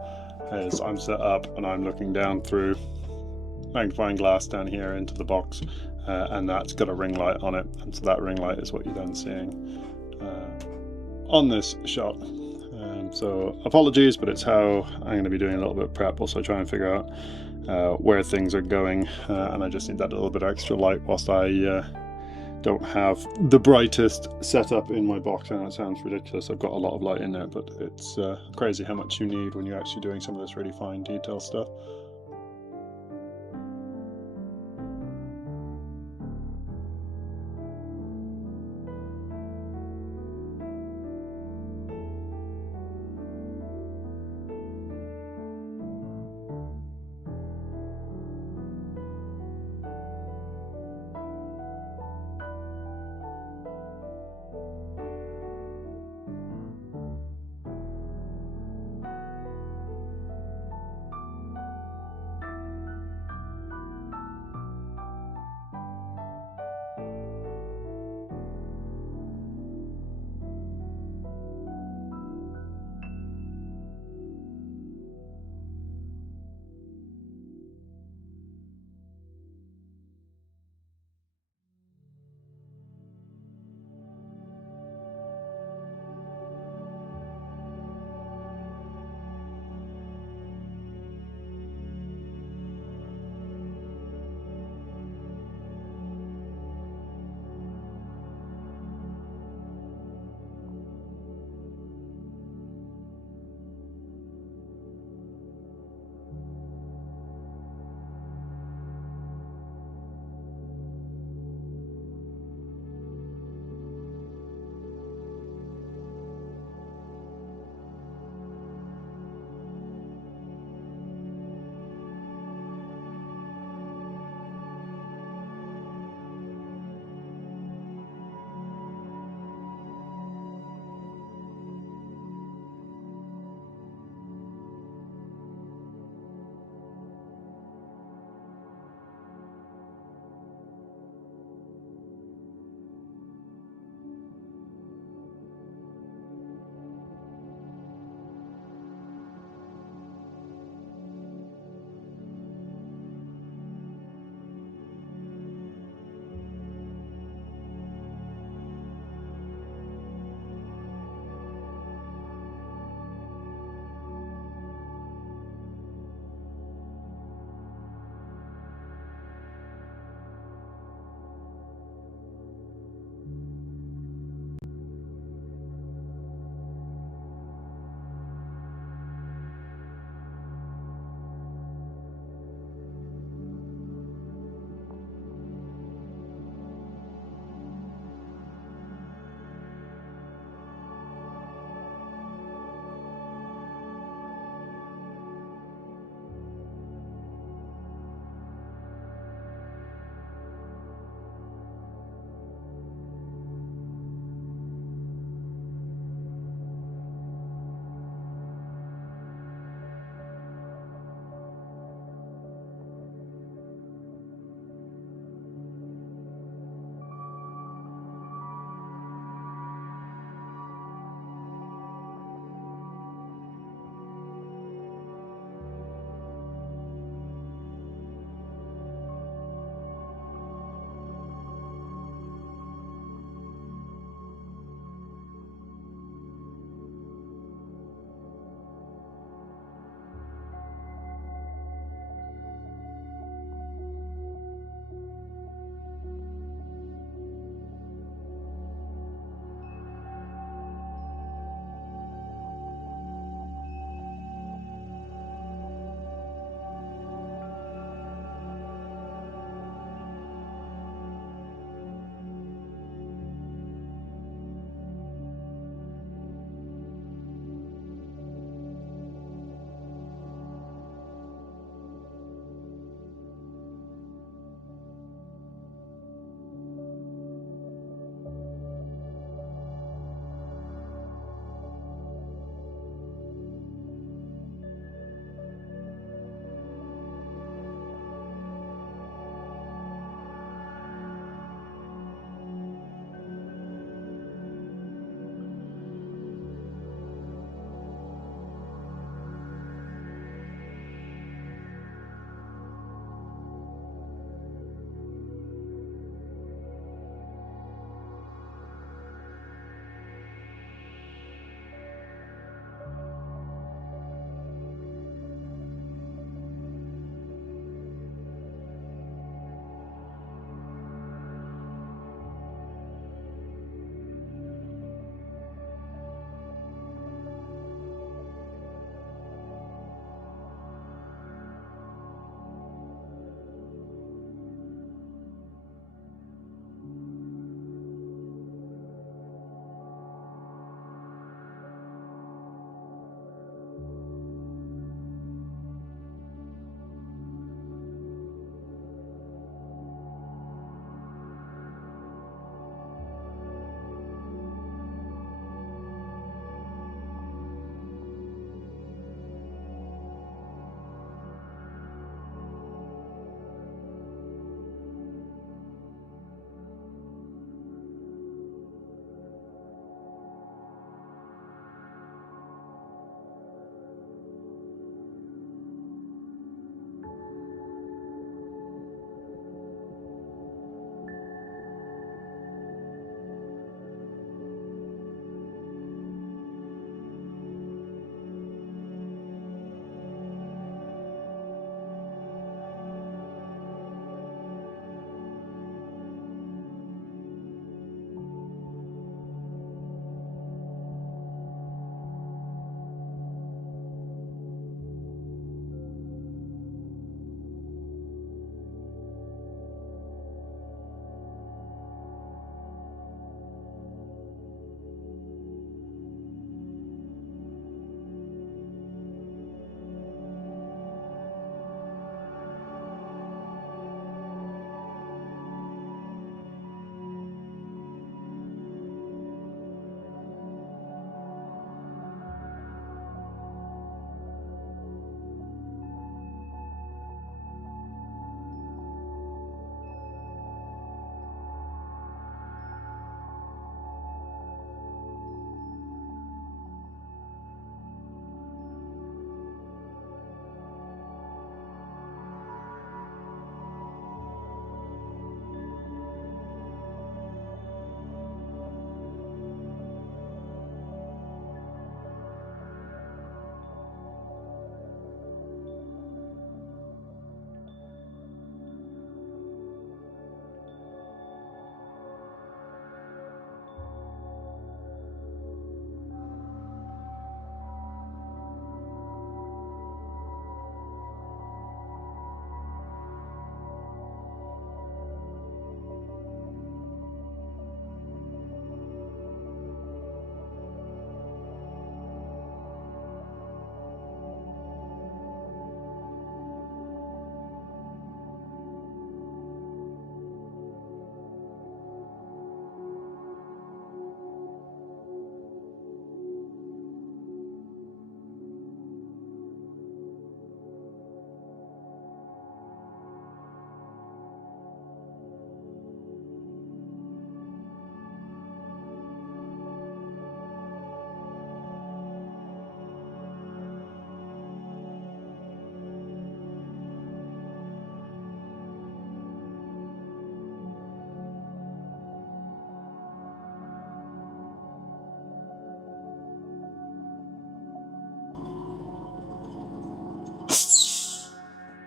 As I'm set up and I'm looking down through magnifying glass down here into the box, and that's got a ring light on it, and so that ring light is what you're then seeing on this shot. So apologies, but it's how I'm going to be doing a little bit of prep, also try and figure out where things are going, and I just need that little bit of extra light whilst I don't have the brightest setup in my box. And it sounds ridiculous, I've got a lot of light in there, but it's crazy how much you need when you're actually doing some of this really fine detail stuff.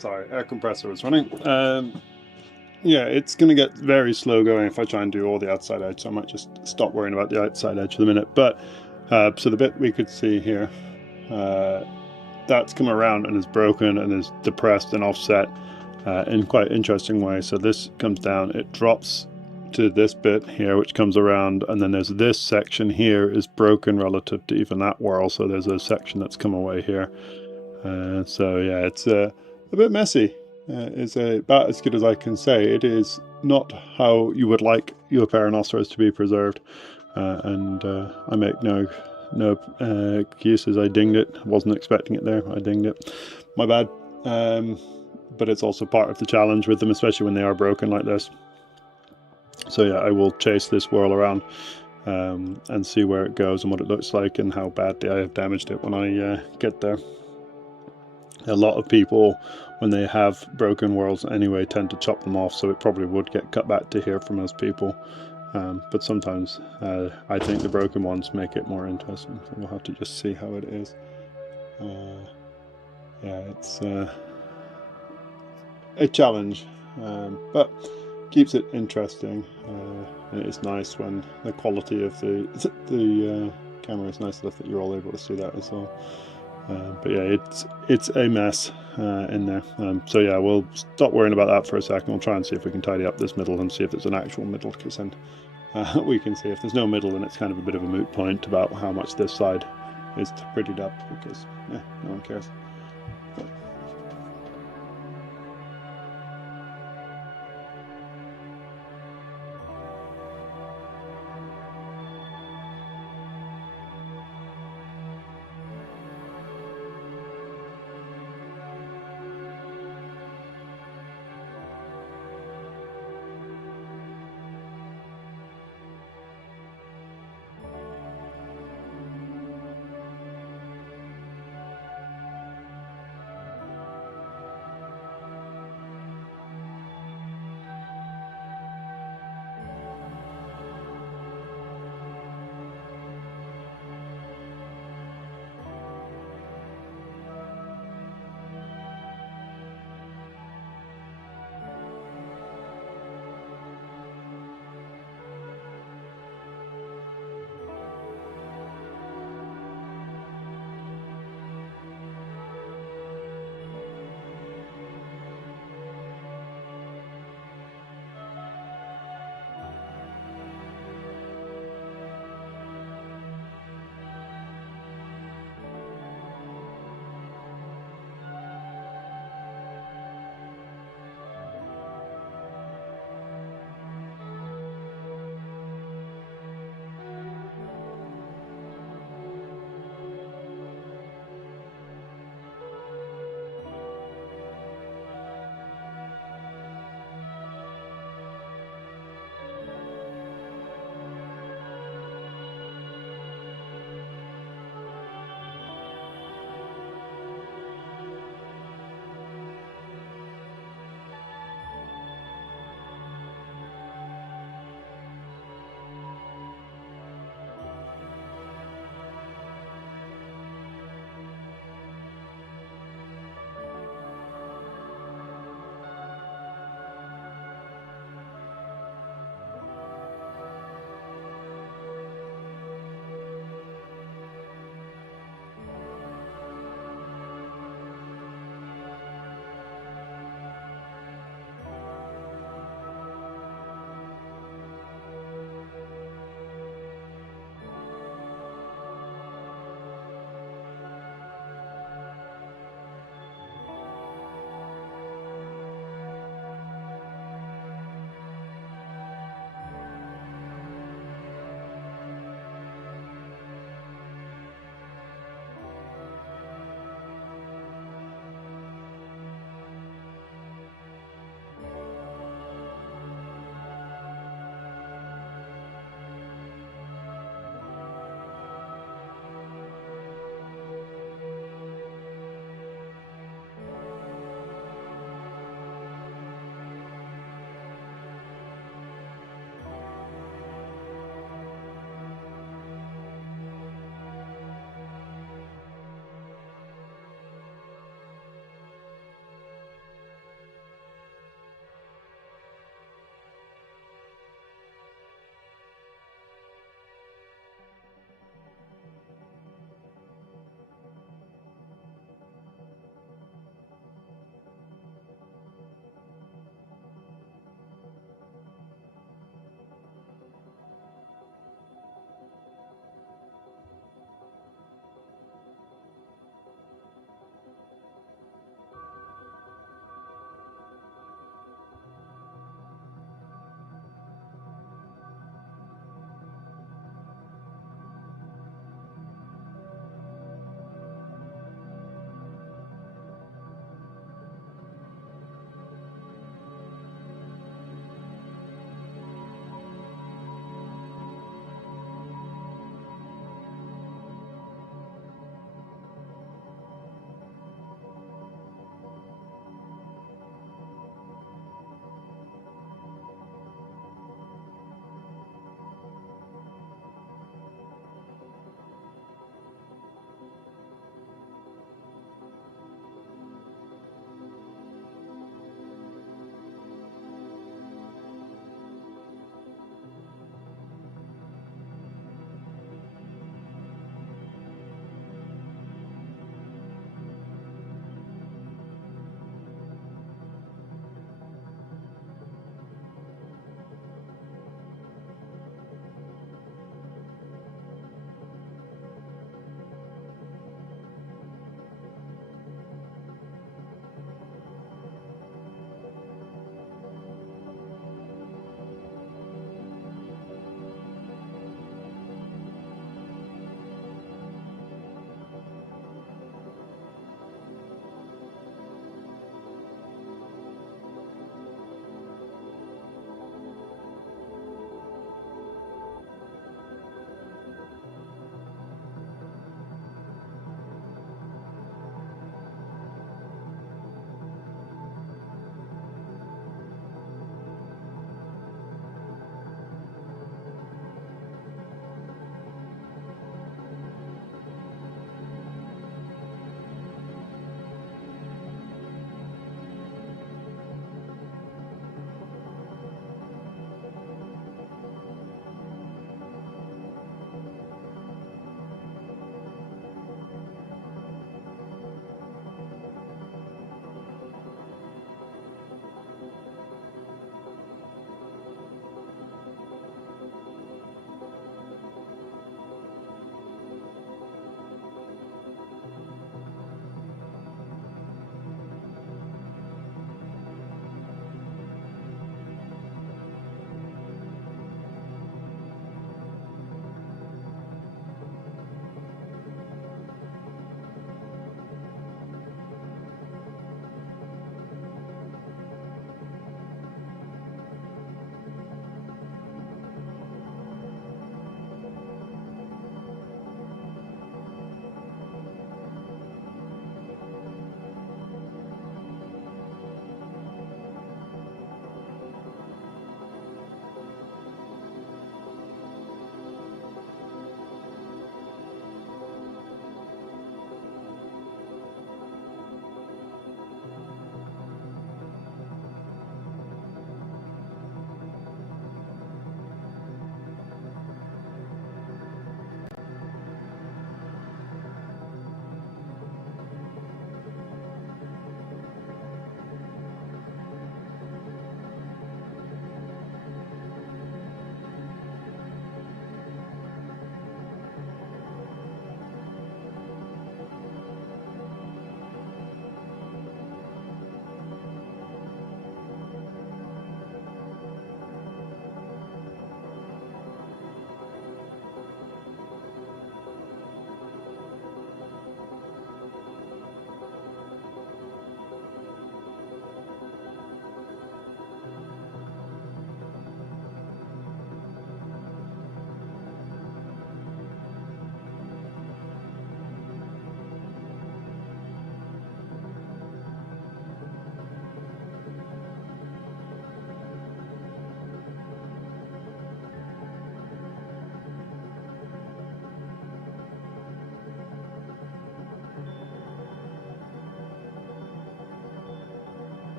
Sorry, air compressor was running. Yeah, it's going to get very slow going if I try and do all the outside edge, so I might just stop worrying about the outside edge for the minute. But so the bit we could see here, that's come around and is broken and is depressed and offset in quite an interesting way. So this comes down, it drops to this bit here, which comes around, and then there's this section here is broken relative to even that whirl. So there's a section that's come away here. So yeah, it's a bit messy. It's about as good as I can say. It is not how you would like your Peronoceras to be preserved, and I make no excuses. I dinged it. Wasn't expecting it there. I dinged it. My bad. But it's also part of the challenge with them, especially when they are broken like this. So yeah, I will chase this whirl around and see where it goes and what it looks like and how badly I have damaged it when I get there. A lot of people, when they have broken whirls anyway, tend to chop them off, so it probably would get cut back to here for most people. But sometimes I think the broken ones make it more interesting, so we'll have to just see how it is. Yeah, it's a challenge, but keeps it interesting. And it's nice when the quality of the camera is nice enough that you're all able to see that as well. But yeah, it's a mess in there. So yeah, we'll stop worrying about that for a second. We'll try and see if we can tidy up this middle and see if there's an actual middle, because then we can see if there's no middle, then it's kind of a bit of a moot point about how much this side is prettied up, because no one cares.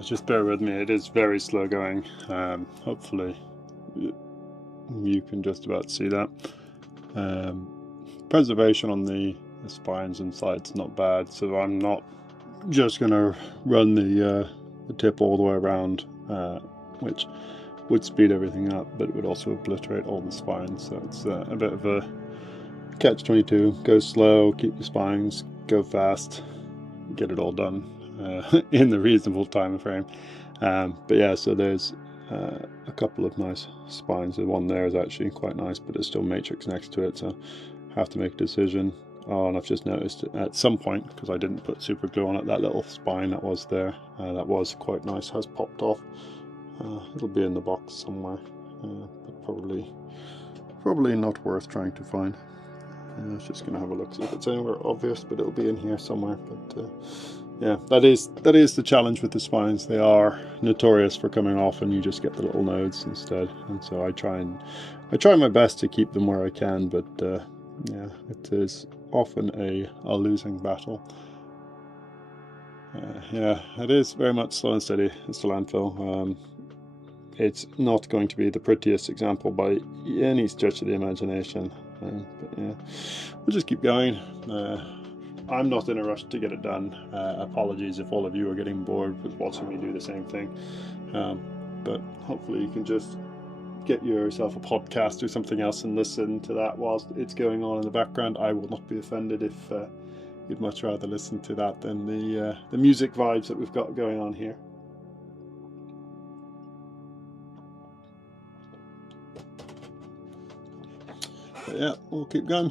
Just bear with me, it is very slow going. Hopefully you can just about see that. Preservation on the spines and sides not bad, so I'm not just going to run the tip all the way around, which would speed everything up, but it would also obliterate all the spines, so it's a bit of a catch-22. Go slow, keep the spines, go fast, get it all done in the reasonable time frame. But yeah, so there's a couple of nice spines. The one there is actually quite nice, but it's still matrix next to it, so I have to make a decision. Oh, and I've just noticed at some point, because I didn't put super glue on it, that little spine that was there, that was quite nice, has popped off. It'll be in the box somewhere, but probably not worth trying to find. I was just going to have a look, see if it's anywhere obvious, but it'll be in here somewhere. But yeah, that is the challenge with the spines. They are notorious for coming off, and you just get the little nodes instead. And so I try my best to keep them where I can, but yeah, it is often a losing battle. Yeah, it is very much slow and steady. It's the landfill. It's not going to be the prettiest example by any stretch of the imagination, but yeah, we'll just keep going. I'm not in a rush to get it done. Apologies if all of you are getting bored with watching me do the same thing, but hopefully you can just get yourself a podcast or something else and listen to that whilst it's going on in the background. I will not be offended if you'd much rather listen to that than the music vibes that we've got going on here. But yeah, we'll keep going.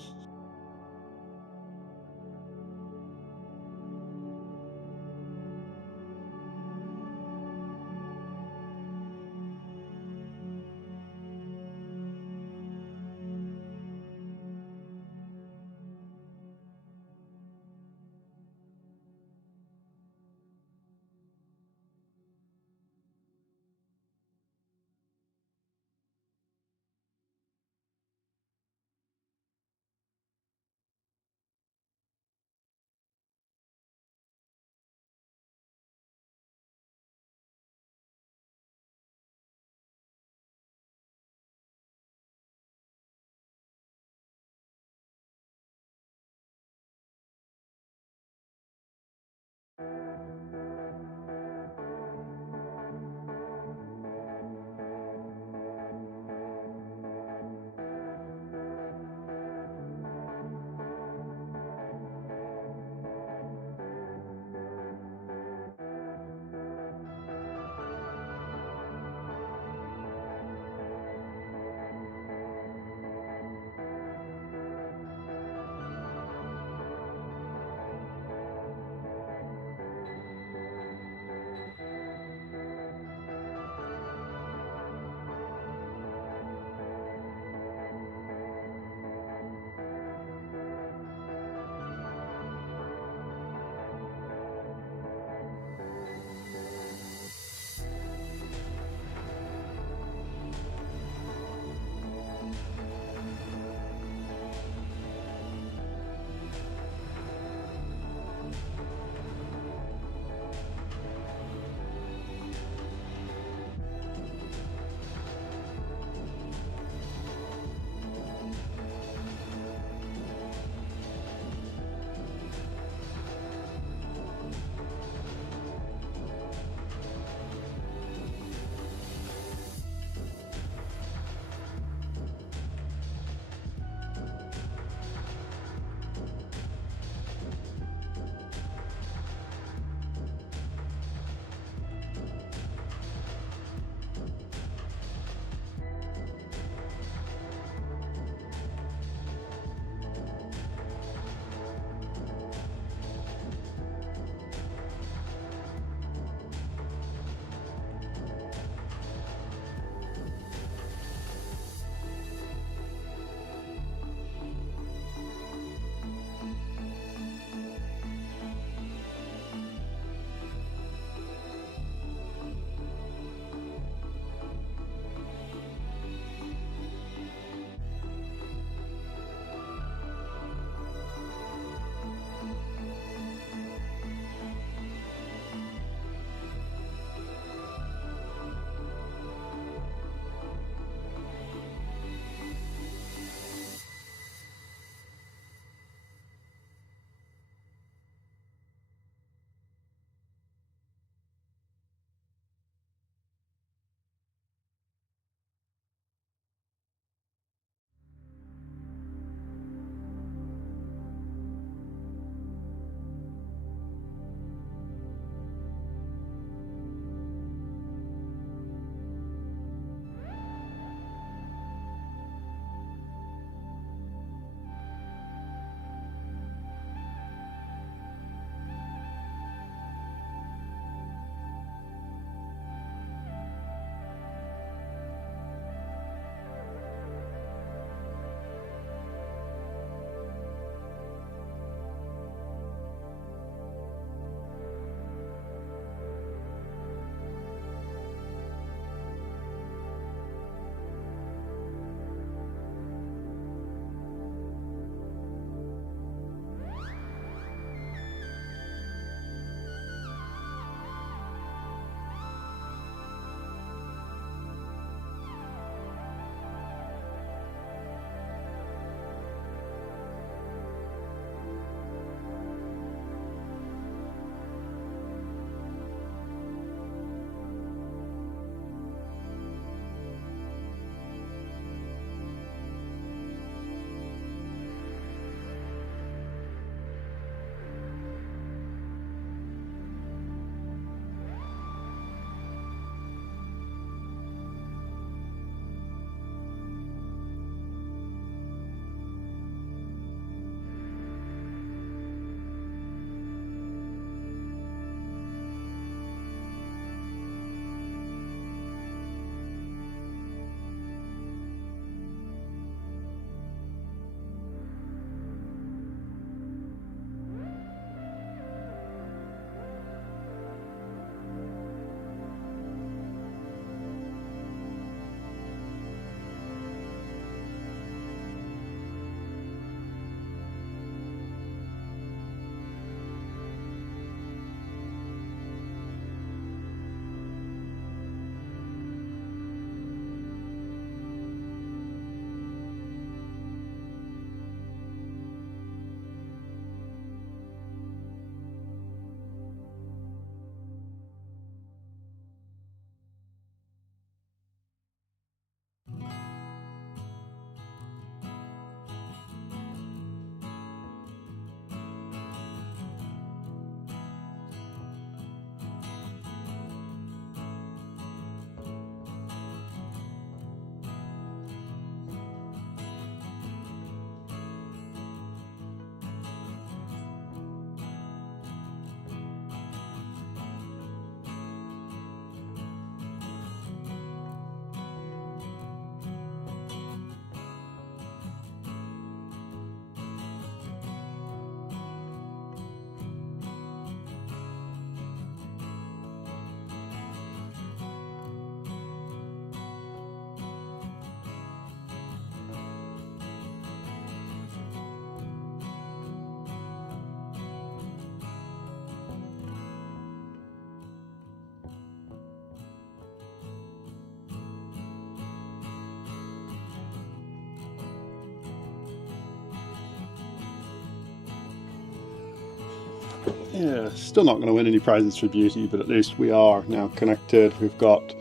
yeah, still not going to win any prizes for beauty, but at least we are now connected. We've got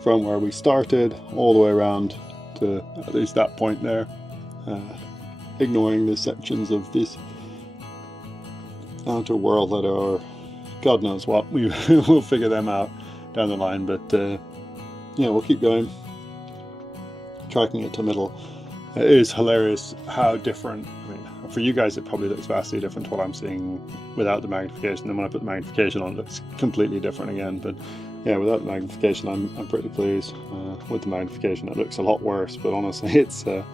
from where we started all the way around to at least that point there, ignoring the sections of this outer world that are God knows what. We'll figure them out down the line, but yeah, we'll keep going, tracking it to middle. It is hilarious how different, I mean, for you guys it probably looks vastly different to what I'm seeing without the magnification. Then when I put the magnification on, it looks completely different again. But yeah, without the magnification, I'm pretty pleased. With the magnification, it looks a lot worse. But honestly, it's yeah,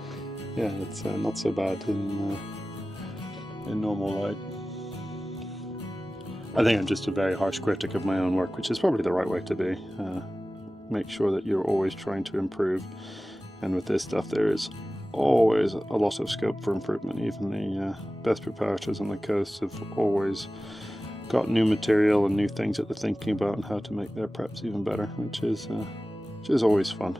it's not so bad in normal light. I think I'm just a very harsh critic of my own work, which is probably the right way to be. Make sure that you're always trying to improve. And with this stuff, there is always a lot of scope for improvement. Even the best preparators on the coast have always got new material and new things that they're thinking about and how to make their preps even better, which is always fun.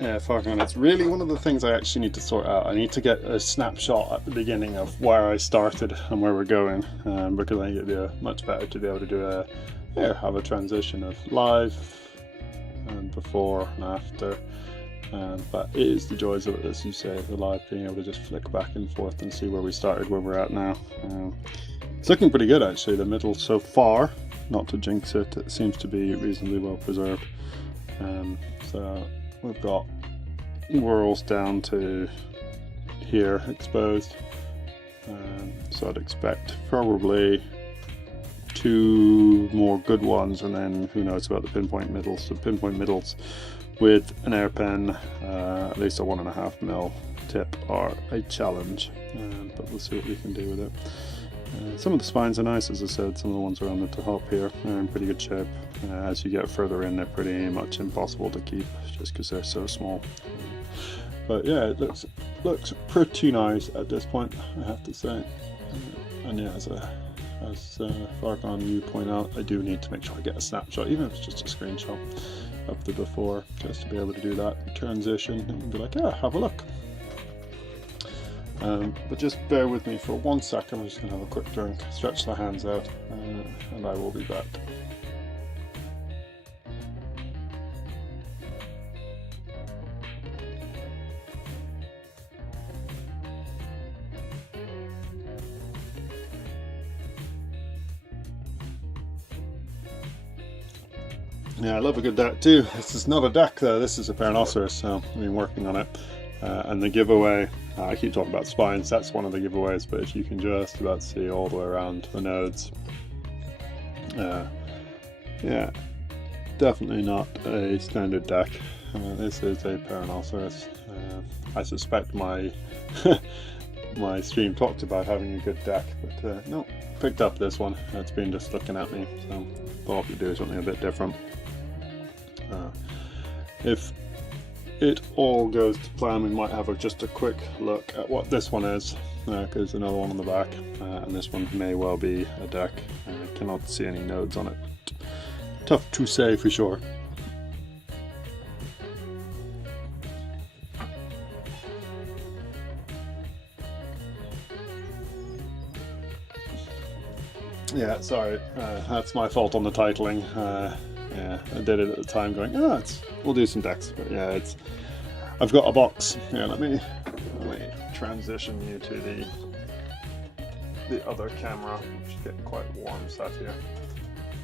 Yeah, Farhan, it's really one of the things I actually need to sort out. I need to get a snapshot at the beginning of where I started and where we're going, because I think it'd be much better to be able to do have a transition of live and before and after. But it is the joys of it, as you say, the live, being able to just flick back and forth and see where we started, where we're at now. It's looking pretty good actually, the middle so far. Not to jinx it, it seems to be reasonably well preserved. So we've got whorls down to here exposed, so I'd expect probably 2 more good ones, and then who knows about the pinpoint middles. So pinpoint middles with an air pen, at least a 1.5mm tip, are a challenge, but we'll see what we can do with it. Some of the spines are nice, as I said. Some of the ones around the top here are in pretty good shape. As you get further in, they're pretty much impossible to keep just because they're so small. But yeah, it looks pretty nice at this point, I have to say. And yeah, as Farhan, you point out, I do need to make sure I get a snapshot, even if it's just a screenshot of the before, just to be able to do that transition and be like, yeah, have a look. But just bear with me for 1 second. I'm just going to have a quick drink, stretch the hands out, and I will be back. Yeah, I love a good deck too. This is not a deck though, this is a Peronoceras, so I've been working on it. And the giveaway, I keep talking about spines, that's one of the giveaways, but if you can just about see all the way around the nodes. Yeah, definitely not a standard deck. This is a Peronoceras. I suspect my my stream talked about having a good deck, but no, picked up this one. It's been just looking at me, so thought we'd do something a bit different. If it all goes to plan, we might have just a quick look at what this one is, because another one on the back, and this one may well be a deck. I cannot see any nodes on it. Tough to say for sure. Yeah, sorry, that's my fault on the titling. Yeah, I did it at the time going, we'll do some decks, but yeah, I've got a box. Yeah, let me transition you to the other camera, which is getting quite warm sat here.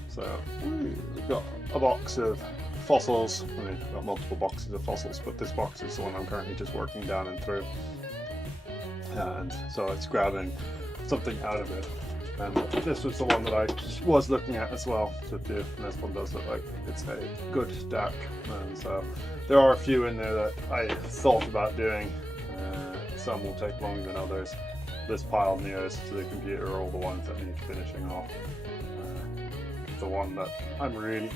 So we've got a box of fossils. I mean, I've got multiple boxes of fossils, but this box is the one I'm currently just working down and through. And so it's grabbing something out of it. And this was the one that I was looking at as well to do, and this one does look like it's a good deck. And so there are a few in there that I thought about doing. Some will take longer than others. This pile nearest to the computer are all the ones that need finishing off. The one that I'm really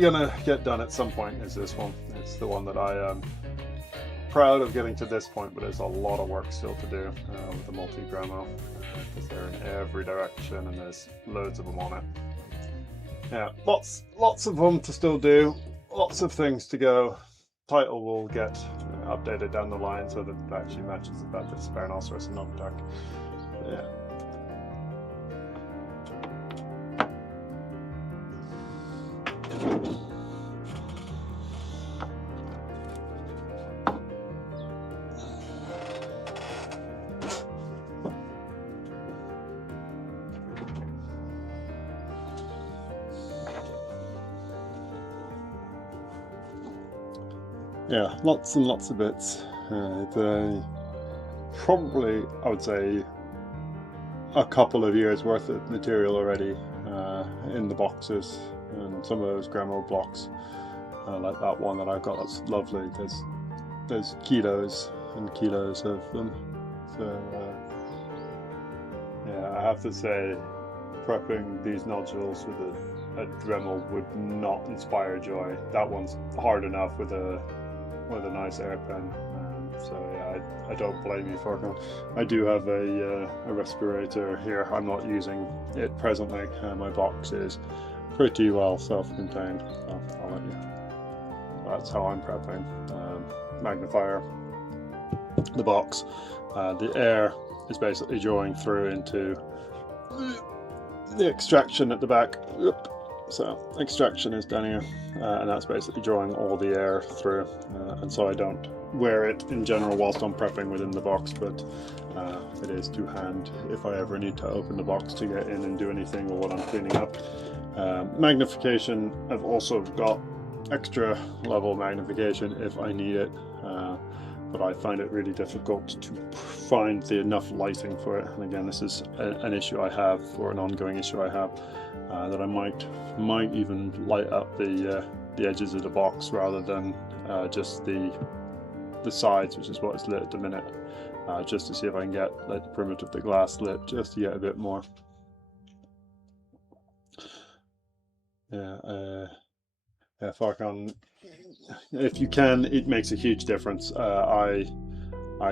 gonna get done at some point is this one. It's the one that I am proud of getting to this point, but there's a lot of work still to do with the multi-Dremel, because they're in every direction and there's loads of them on it. Yeah, lots of them to still do, lots of things to go. Title will get updated down the line so that it actually matches that this Peronoceras and not deck. Yeah. Yeah, lots and lots of bits. Probably, I would say, a couple of years worth of material already in the boxes, and some of those Dremel blocks, like that one that I've got, that's lovely. There's kilos and kilos of them. So yeah, I have to say, prepping these nodules with a Dremel would not inspire joy. That one's hard enough with a nice air pen. So yeah, I don't blame you for it. I do have a respirator here. I'm not using it presently. My box is pretty well self-contained. So That's how I'm prepping. Magnifier, the box. The air is basically drawing through into the extraction at the back. So extraction is down here, and that's basically drawing all the air through, and so I don't wear it in general whilst I'm prepping within the box, but it is to hand if I ever need to open the box to get in and do anything or what I'm cleaning up. Magnification, I've also got extra level magnification if I need it, but I find it really difficult to find enough lighting for it. And again, this is an issue I have, or an ongoing issue I have, that I might even light up the edges of the box rather than just the sides, which is what is lit at the minute, just to see if I can get like the perimeter of the glass lit, just to get a bit more. Yeah, Farcon, if you can, it makes a huge difference. I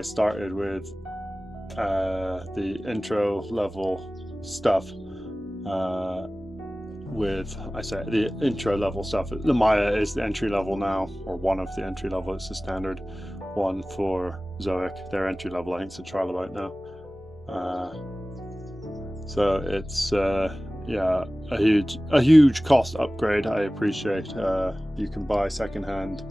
started with the intro level stuff. The intro level stuff. The Maya is the entry level now, or one of the entry level. It's the standard one for Zoic. Their entry level, I think it's a trial about now. So it's yeah, a huge cost upgrade. I appreciate. You can buy secondhand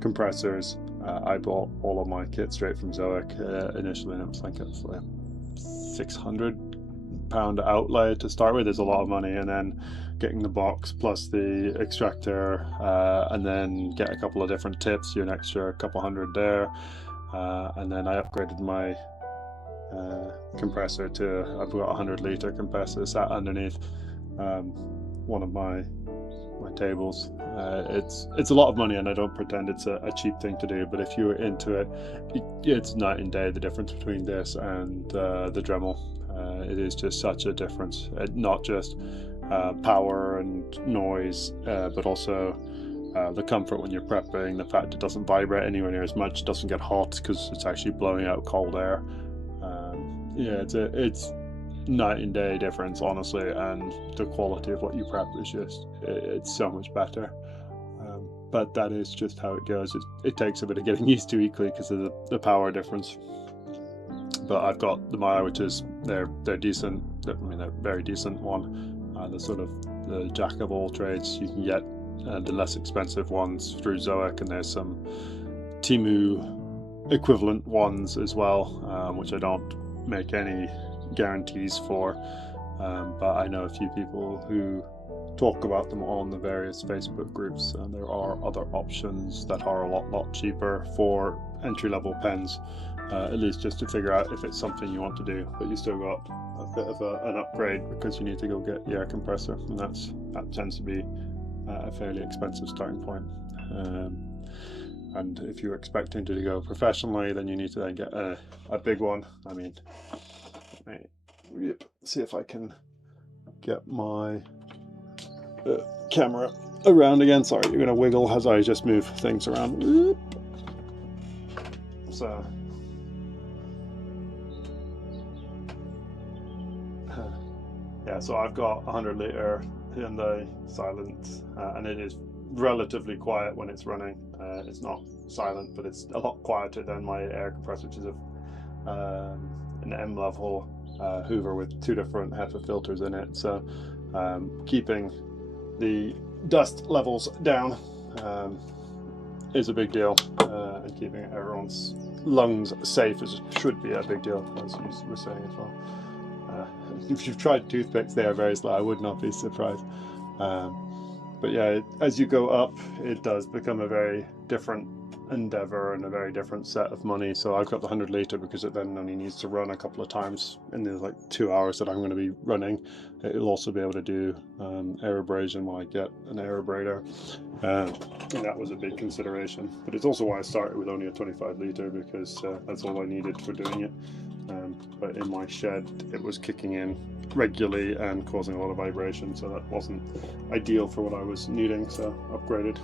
compressors. I bought all of my kit straight from Zoic initially, and it was like £600 outlay to start with. Is a lot of money, and then getting the box plus the extractor, and then get a couple of different tips, you're an extra couple hundred there, and then I upgraded my compressor to, I've got a 100-litre compressor sat underneath one of my tables. It's a lot of money, and I don't pretend it's a cheap thing to do, but if you're into it, it's night and day the difference between this and the Dremel. It is just such a difference, not just power and noise, but also the comfort when you're prepping, the fact it doesn't vibrate anywhere near as much, doesn't get hot because it's actually blowing out cold air. Yeah, it's night and day difference, honestly, and the quality of what you prep is just, it's so much better. But that is just how it goes. It takes a bit of getting used to equally because of the power difference. But I've got the Maya, which is they're decent. I mean, they're very decent one. The sort of the jack of all trades. You can get the less expensive ones through Zoic, and there's some Temu equivalent ones as well, which I don't make any guarantees for, but I know a few people who talk about them on the various Facebook groups, and there are other options that are a lot cheaper for entry-level pens, at least just to figure out if it's something you want to do, but you still got a bit of an upgrade because you need to go get the air compressor, and that tends to be a fairly expensive starting point. And if you're expecting to go professionally, then you need to then get a big one. I mean, see if I can get my camera around again. Sorry, you're going to wiggle as I just move things around. So, yeah, so I've got a 100-litre Hyundai silent, and it is relatively quiet when it's running. It's not silent, but it's a lot quieter than my air compressor, which is an M level Hoover with 2 different HEPA filters in it. So keeping the dust levels down is a big deal, and keeping everyone's lungs safe should be a big deal, as you were saying as well. If you've tried toothpicks, they are very slow. I would not be surprised. But yeah, as you go up, it does become a very different endeavor and a very different set of money. So I've got the 100-litre because it then only needs to run a couple of times in the like 2 hours that I'm going to be running. It'll also be able to do air abrasion when I get an air abrader, and that was a big consideration. But it's also why I started with only a 25-litre, because that's all I needed for doing it. But in my shed, it was kicking in regularly and causing a lot of vibration, so that wasn't ideal for what I was needing, so upgraded.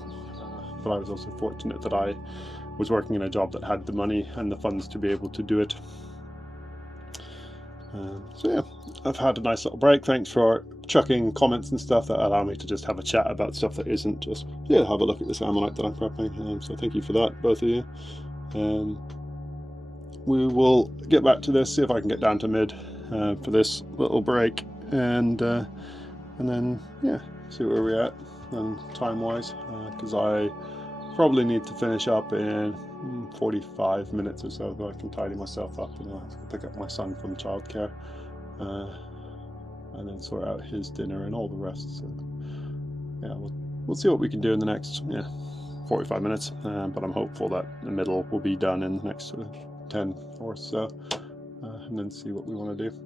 But I was also fortunate that I was working in a job that had the money and the funds to be able to do it. So yeah, I've had a nice little break. Thanks for chucking comments and stuff that allow me to just have a chat about stuff that isn't just, yeah, have a look at this ammonite that I'm prepping. So thank you for that, both of you. We will get back to this, see if I can get down to mid for this little break, and then yeah, see where we're at and time wise, because I probably need to finish up in 45 minutes or so, so I can tidy myself up and I'll have to pick up my son from childcare, and then sort out his dinner and all the rest. So yeah, we'll see what we can do in the next 45 minutes, but I'm hopeful that the middle will be done in the next 10 or so, and then see what we want to do.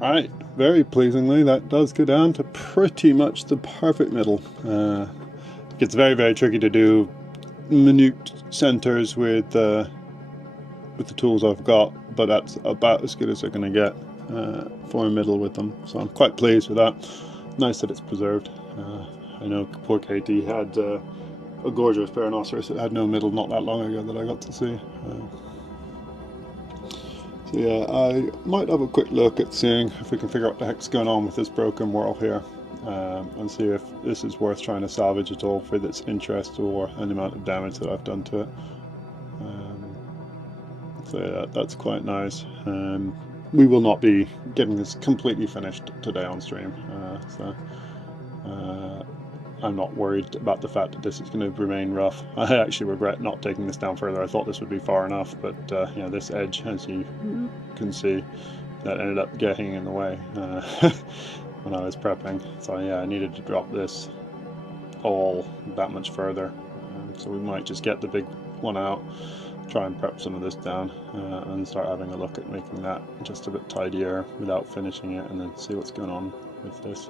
Right, very pleasingly that does go down to pretty much the perfect middle. It gets very, very tricky to do minute centers with the tools I've got, but that's about as good as they're going to get for a middle with them. So I'm quite pleased with that. Nice that it's preserved. I know poor Katie had a gorgeous Peronoceras that had no middle not that long ago that I got to see. So yeah, I might have a quick look at seeing if we can figure out what the heck's going on with this broken whirl here, and see if this is worth trying to salvage at all for its interest or any amount of damage that I've done to it. So yeah, that's quite nice. We will not be getting this completely finished today on stream, so I'm not worried about the fact that this is going to remain rough. I actually regret not taking this down further. I thought this would be far enough, but you know, this edge, as you can see, that ended up getting in the way when I was prepping. So yeah, I needed to drop this all that much further. So we might just get the big one out, try and prep some of this down, and start having a look at making that just a bit tidier without finishing it, and then see what's going on with this.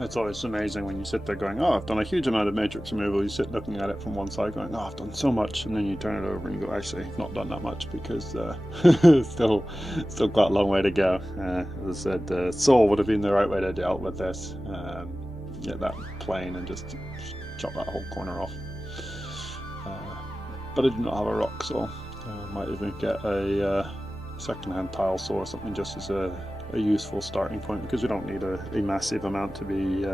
It's always amazing when you sit there going, oh, I've done a huge amount of matrix removal. You sit looking at it from one side going, oh, I've done so much, and then you turn it over and you go, actually, I've not done that much, because still quite a long way to go. As I said, saw would have been the right way to deal with this. Get that plane and just chop that whole corner off. But I do not have a rock saw. I might even get a second-hand tile saw or something, just as a useful starting point, because we don't need a massive amount to be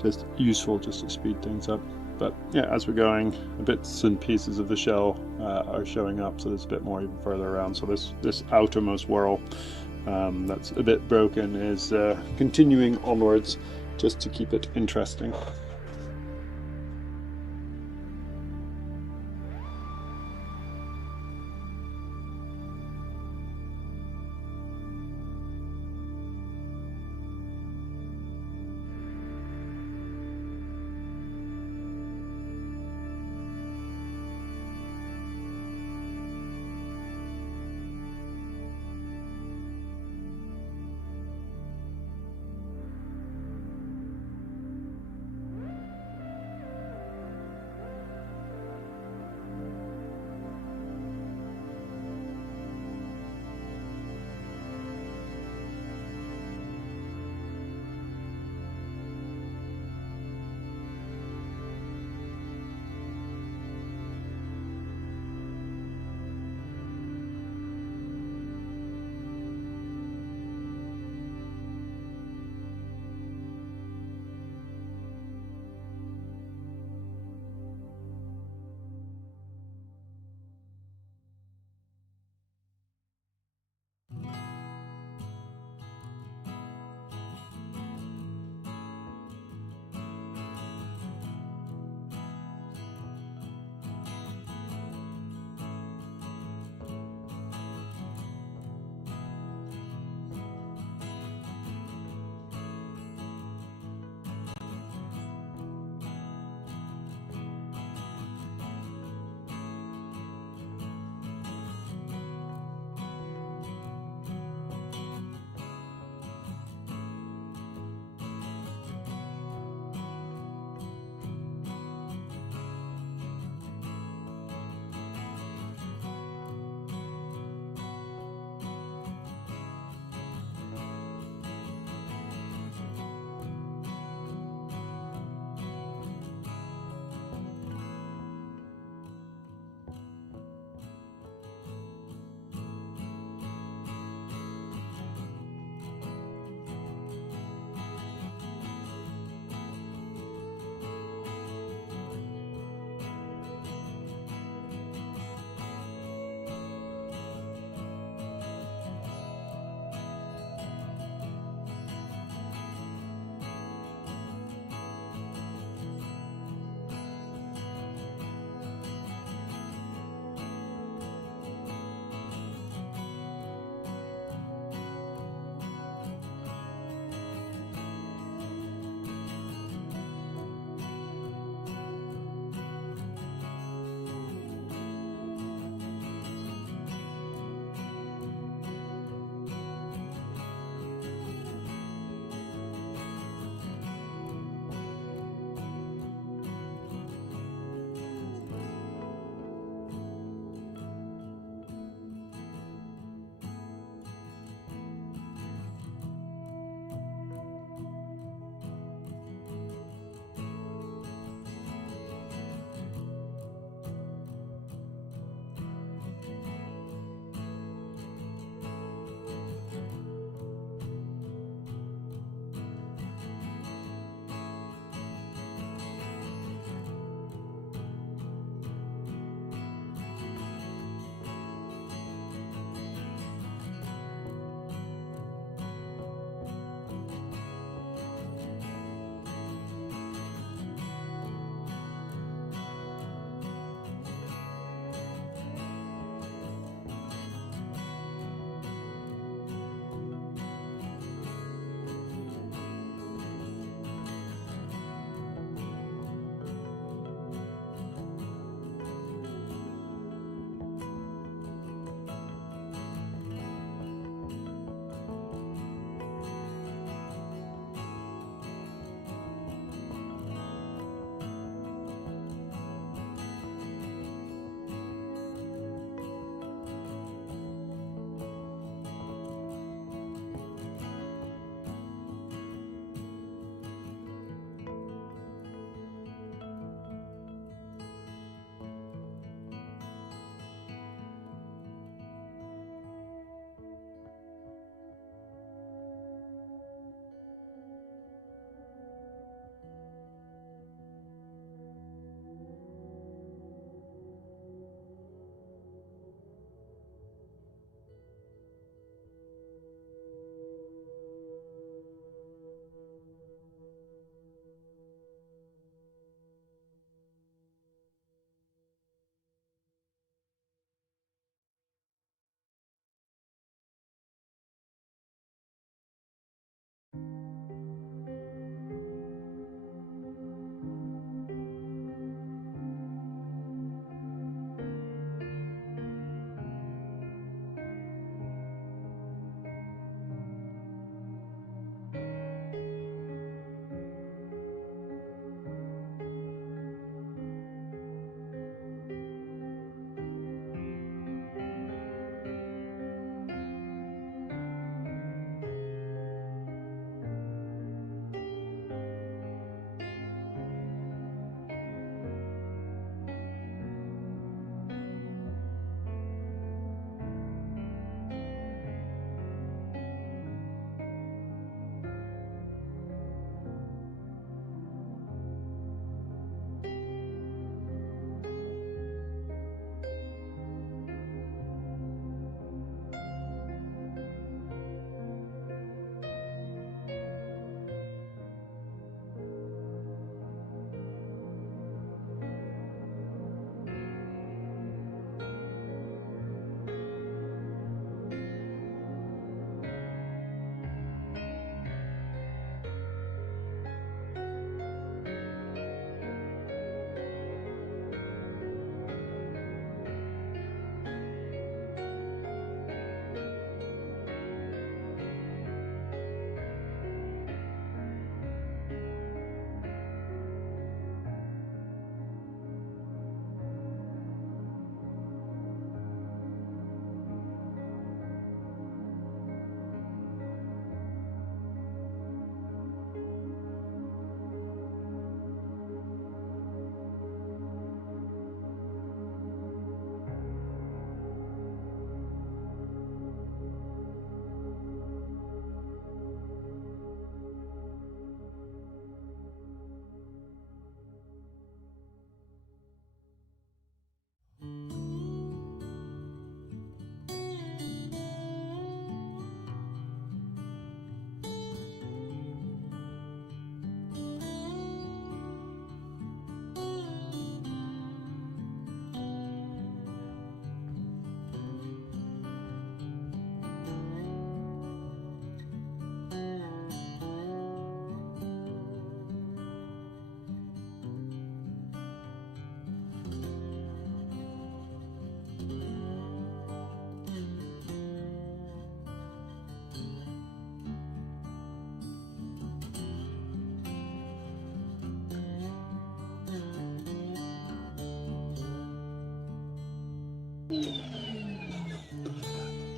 just useful, just to speed things up. But yeah, as we're going, bits and pieces of the shell are showing up, so there's a bit more even further around. So this outermost whorl that's a bit broken is continuing onwards, just to keep it interesting.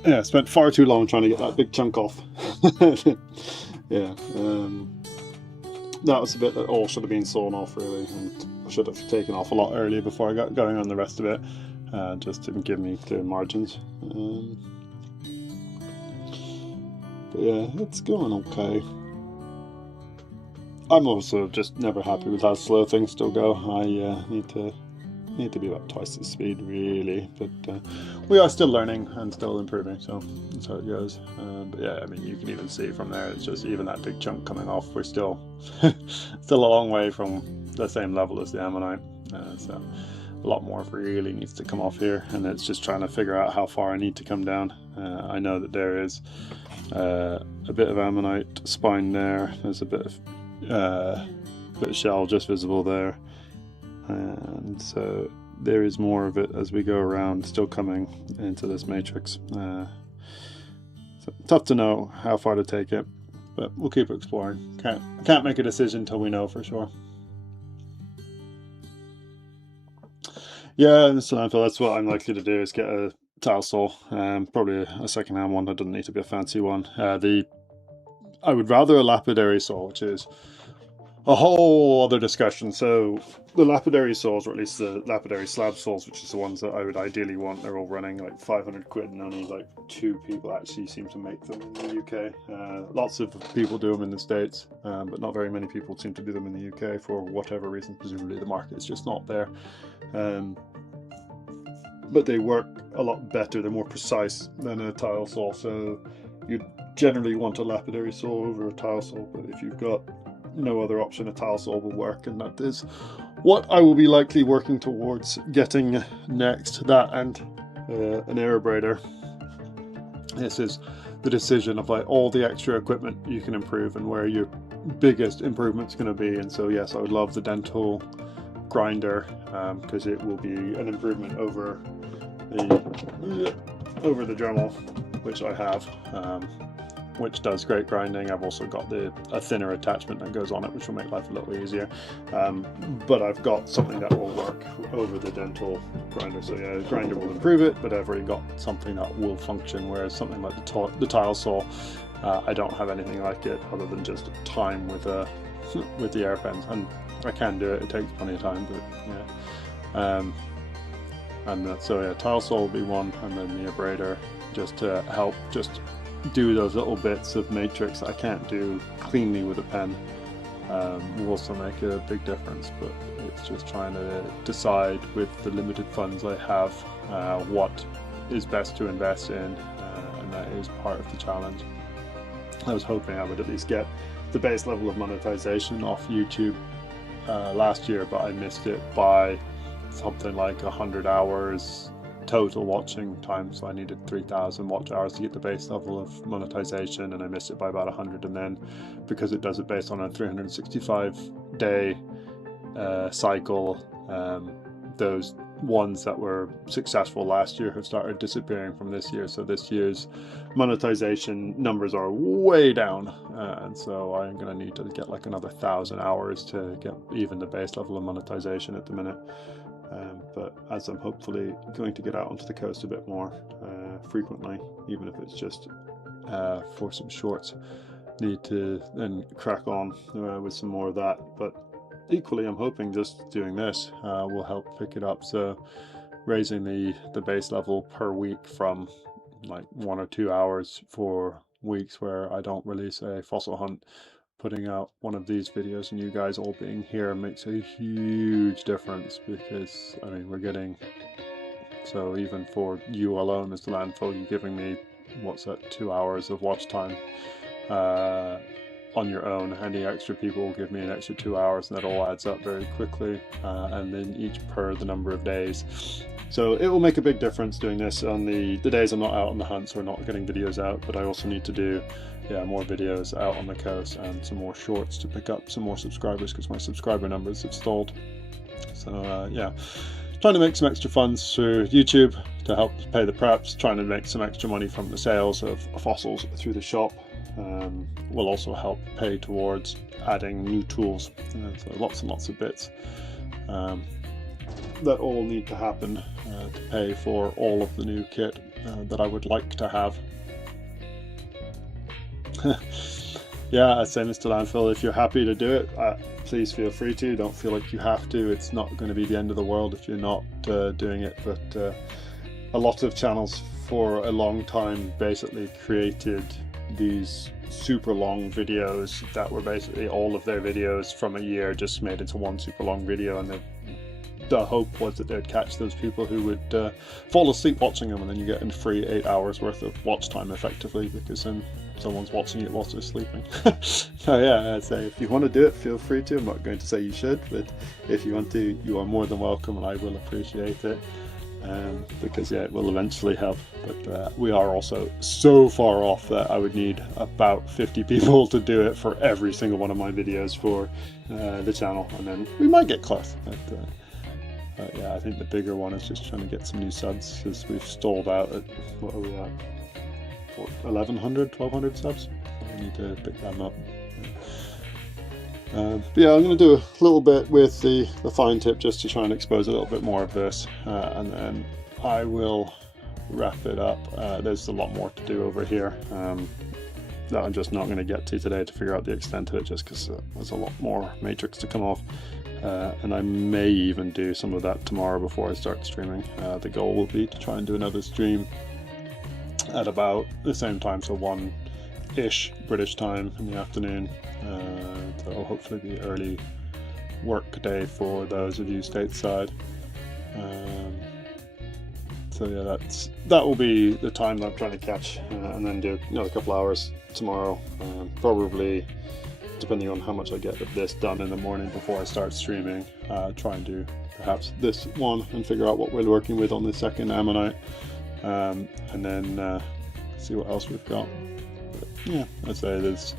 Yeah, spent far too long trying to get that big chunk off. Yeah, that was a bit that all should have been sawn off really, and I should have taken off a lot earlier before I got going on the rest of it, just to give me clear margins. But yeah, it's going okay. I'm also just never happy with how slow things still go. I need to be about twice the speed really, but we are still learning and still improving, so that's how it goes. But yeah, I mean, you can even see from there, it's just even that big chunk coming off, we're still still a long way from the same level as the ammonite, so a lot more really needs to come off here, and it's just trying to figure out how far I need to come down. I know that there is a bit of ammonite spine there, there's a bit of shell just visible there, and so there is more of it as we go around, still coming into this matrix. So tough to know how far to take it, but we'll keep exploring. Can't make a decision until we know for sure. Yeah, in the landfill, that's what I'm likely to do, is get a tile saw, probably a second-hand one. That doesn't need to be a fancy one. I would rather a lapidary saw, which is a whole other discussion. So the lapidary saws, or at least the lapidary slab saws, which is the ones that I would ideally want, they're all running like 500 quid, and only like 2 people actually seem to make them in the UK. Lots of people do them in the States, but not very many people seem to do them in the UK for whatever reason. Presumably the market is just not there. But they work a lot better, they're more precise than a tile saw, so you generally want a lapidary saw over a tile saw, but if you've got no other option, a tile saw will work, and that is what I will be likely working towards getting next. That and an aerabrator. This is the decision of like all the extra equipment you can improve and where your biggest improvement's going to be. And so yes, I would love the dental grinder, because it will be an improvement over the Dremel, which I have, which does great grinding. I've also got a thinner attachment that goes on it, which will make life a little easier, but I've got something that will work over the dental grinder. So yeah, the grinder will improve it, but I've already got something that will function, whereas something like the tile saw, I don't have anything like it other than just time with the air pens, and I can do it, it takes plenty of time, but yeah. So yeah, tile saw will be one, and then the abrader just to help just do those little bits of matrix that I can't do cleanly with a pen, will also make a big difference. But it's just trying to decide with the limited funds I have what is best to invest in, and that is part of the challenge. I was hoping I would at least get the base level of monetization off YouTube last year, but I missed it by something like 100 hours total watching time, so I needed 3,000 watch hours to get the base level of monetization, and I missed it by about 100. And then because it does it based on a 365-day cycle, those ones that were successful last year have started disappearing from this year, so this year's monetization numbers are way down, and so I'm going to need to get like another 1,000 hours to get even the base level of monetization at the minute. But as I'm hopefully going to get out onto the coast a bit more frequently, even if it's just for some shorts, need to then crack on with some more of that. But equally, I'm hoping just doing this will help pick it up, so raising the base level per week from like 1 or 2 hours for weeks where I don't release a fossil hunt, putting out one of these videos and you guys all being here makes a huge difference, because I mean, we're getting, so even for you alone as the landfill, you're giving me, what's that, 2 hours of watch time on your own. Any extra people will give me an extra 2 hours, and that all adds up very quickly, and then each per the number of days. So it will make a big difference doing this on the days I'm not out on the hunt, so we're not getting videos out. But I also need to do more videos out on the coast and some more shorts to pick up some more subscribers, because my subscriber numbers have stalled. So yeah, trying to make some extra funds through YouTube to help pay the preps, trying to make some extra money from the sales of fossils through the shop. Will also help pay towards adding new tools, so lots and lots of bits. that all need to happen to pay for all of the new kit that I would like to have. Yeah, same as to landfill. If you're happy to do it, please feel free to. Don't feel like you have to. It's not going to be the end of the world if you're not doing it. But a lot of channels for a long time basically created these super long videos that were basically all of their videos from a year just made into one super long video, and the hope was that they'd catch those people who would fall asleep watching them, and then you get a free 8 hours worth of watch time effectively, because then someone's watching it whilst they're sleeping. So yeah, I'd say if you want to do it, feel free to. I'm not going to say you should, but if you want to, you are more than welcome, and I will appreciate it. Because yeah, it will eventually help, but we are also so far off that I would need about 50 people to do it for every single one of my videos for the channel, and then we might get close. But yeah, I think the bigger one is just trying to get some new subs, because we've stalled out at, what are we at, 1,100 subs. I need to pick them up. But yeah, I'm going to do a little bit with the fine tip just to try and expose a little bit more of this, and then I will wrap it up. There's a lot more to do over here that I'm just not going to get to today to figure out the extent of it, just because there's a lot more matrix to come off, and I may even do some of that tomorrow before I start streaming. The goal will be to try and do another stream at about the same time, so 1-ish British time in the afternoon. So it'll hopefully be early work day for those of you stateside. So yeah, that will be the time that I'm trying to catch, and then do another couple hours tomorrow, probably depending on how much I get of this done in the morning before I start streaming. Try and do perhaps this one and figure out what we're working with on the second ammonite, and then see what else we've got. But yeah, I'd say there's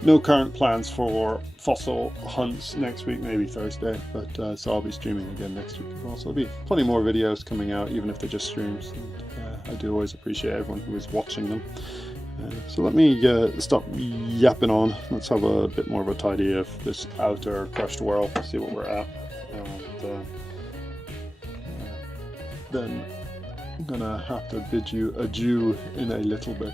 no current plans for fossil hunts next week, maybe Thursday, but so I'll be streaming again next week as well. So there'll be plenty more videos coming out, even if they're just streams. And, I do always appreciate everyone who is watching them. So let me stop yapping on. Let's have a bit more of a tidy of this outer crushed world, see what we're at. And then I'm gonna have to bid you adieu in a little bit.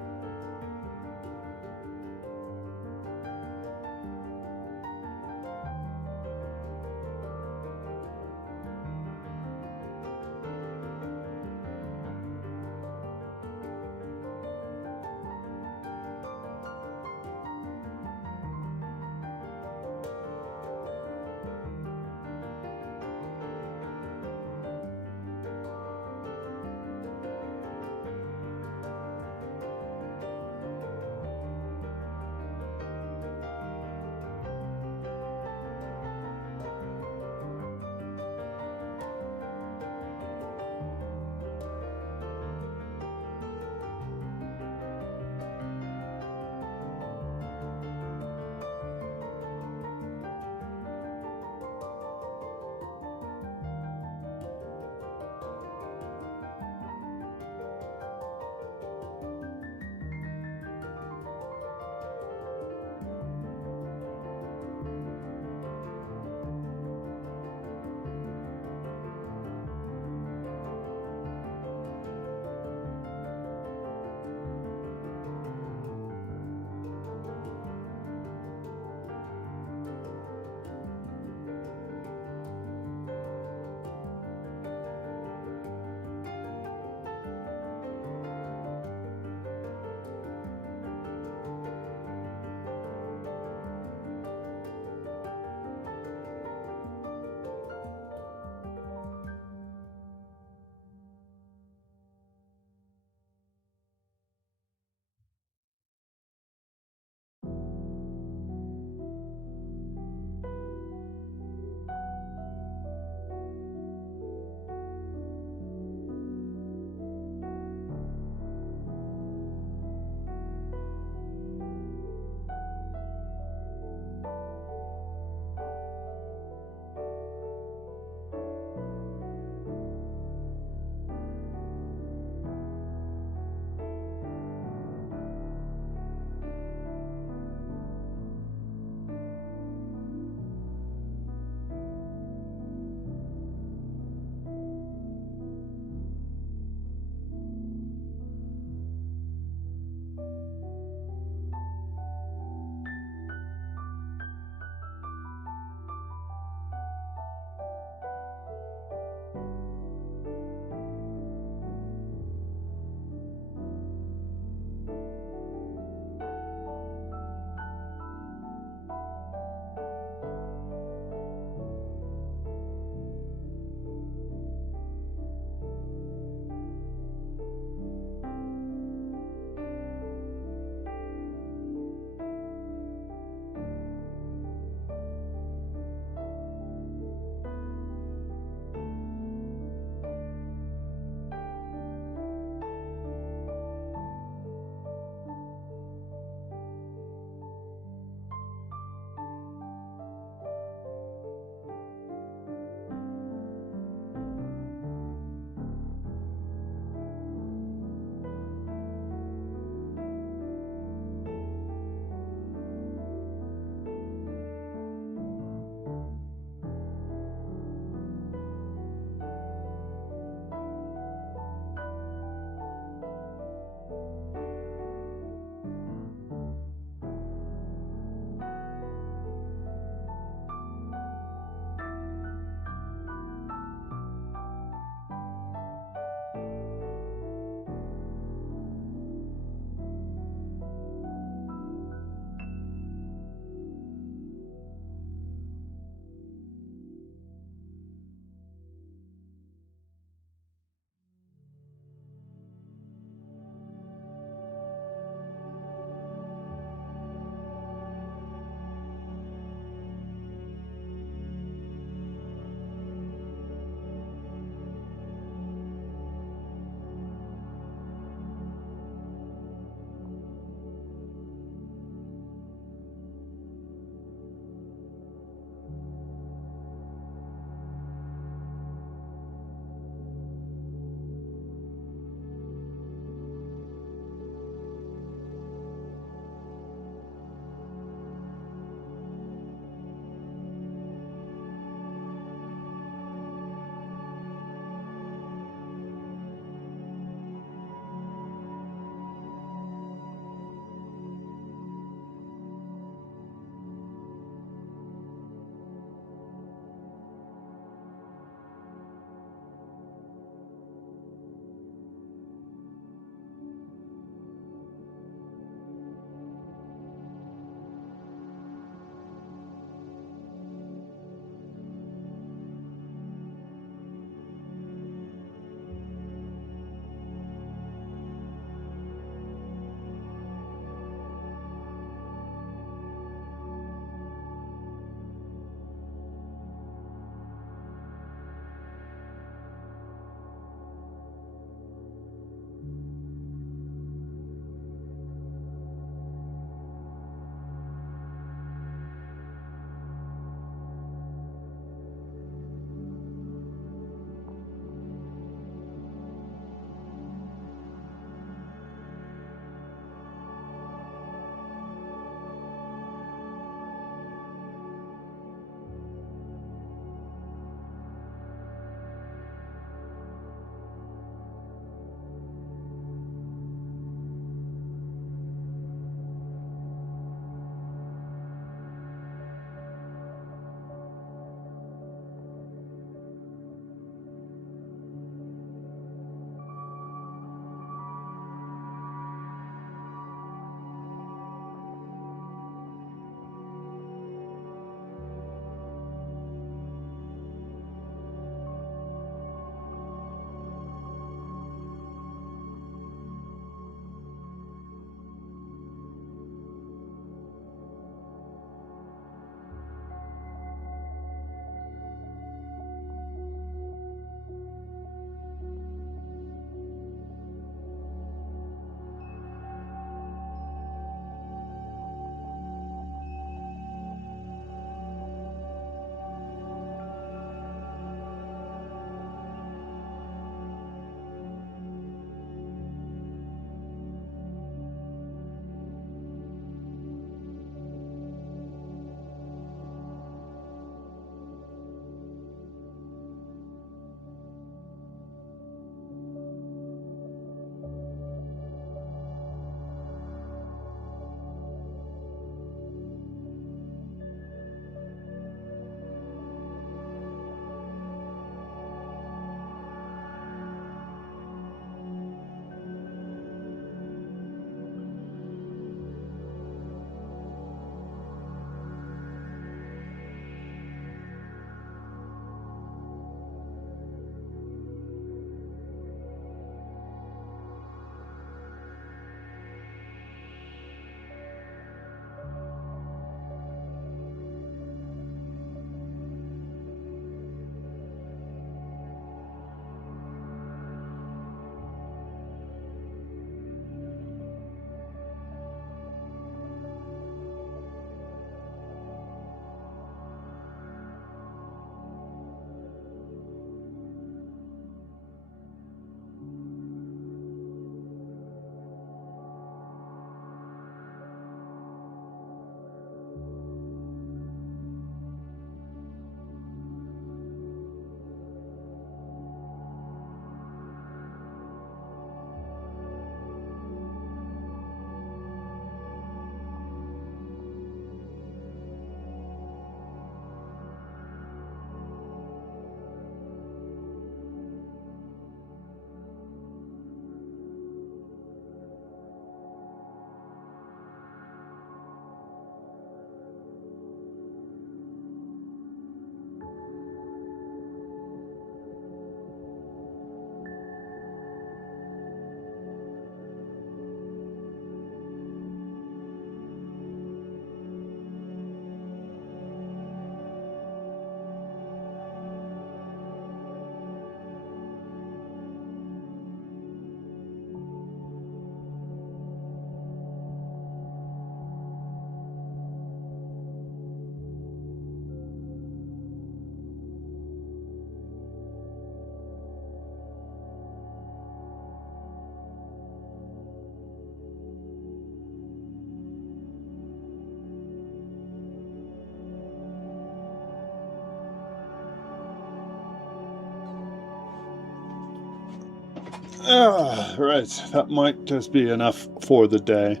Right, that might just be enough for the day.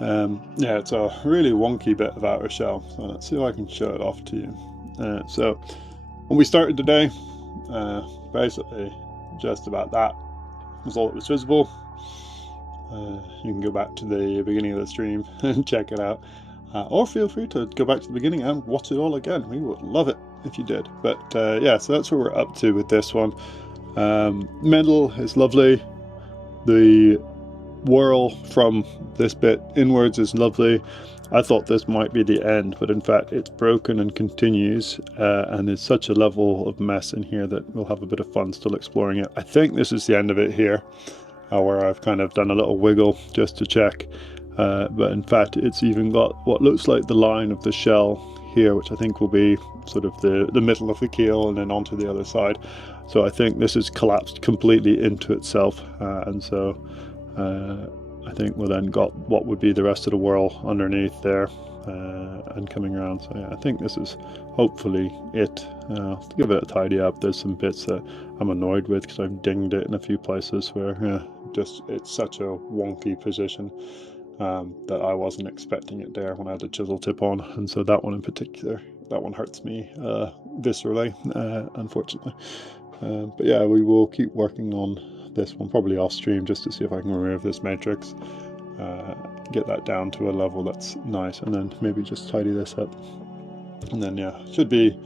Yeah, it's a really wonky bit of outer shell, so let's see if I can show it off to you. So when we started the day, basically just about that was all that was visible. You can go back to the beginning of the stream and check it out, or feel free to go back to the beginning and watch it all again. We would love it if you did. But yeah, so that's what we're up to with this one. Middle is lovely. The whirl from this bit inwards is lovely. I thought this might be the end, but in fact it's broken and continues, and there's such a level of mess in here that we'll have a bit of fun still exploring it. I think this is the end of it here, where I've kind of done a little wiggle just to check, but in fact it's even got what looks like the line of the shell here, which I think will be sort of the middle of the keel and then onto the other side. So I think this has collapsed completely into itself, and so I think we'll then got what would be the rest of the whirl underneath there, and coming around. So yeah, I think this is hopefully it. I'll give it a tidy up. There's some bits that I'm annoyed with because I've dinged it in a few places where just it's such a wonky position that I wasn't expecting it there when I had the chisel tip on, and so that one in particular, that one hurts me viscerally, unfortunately. But yeah, we will keep working on this one, probably off stream, just to see if I can remove this matrix, get that down to a level that's nice, and then maybe just tidy this up. And then yeah, should be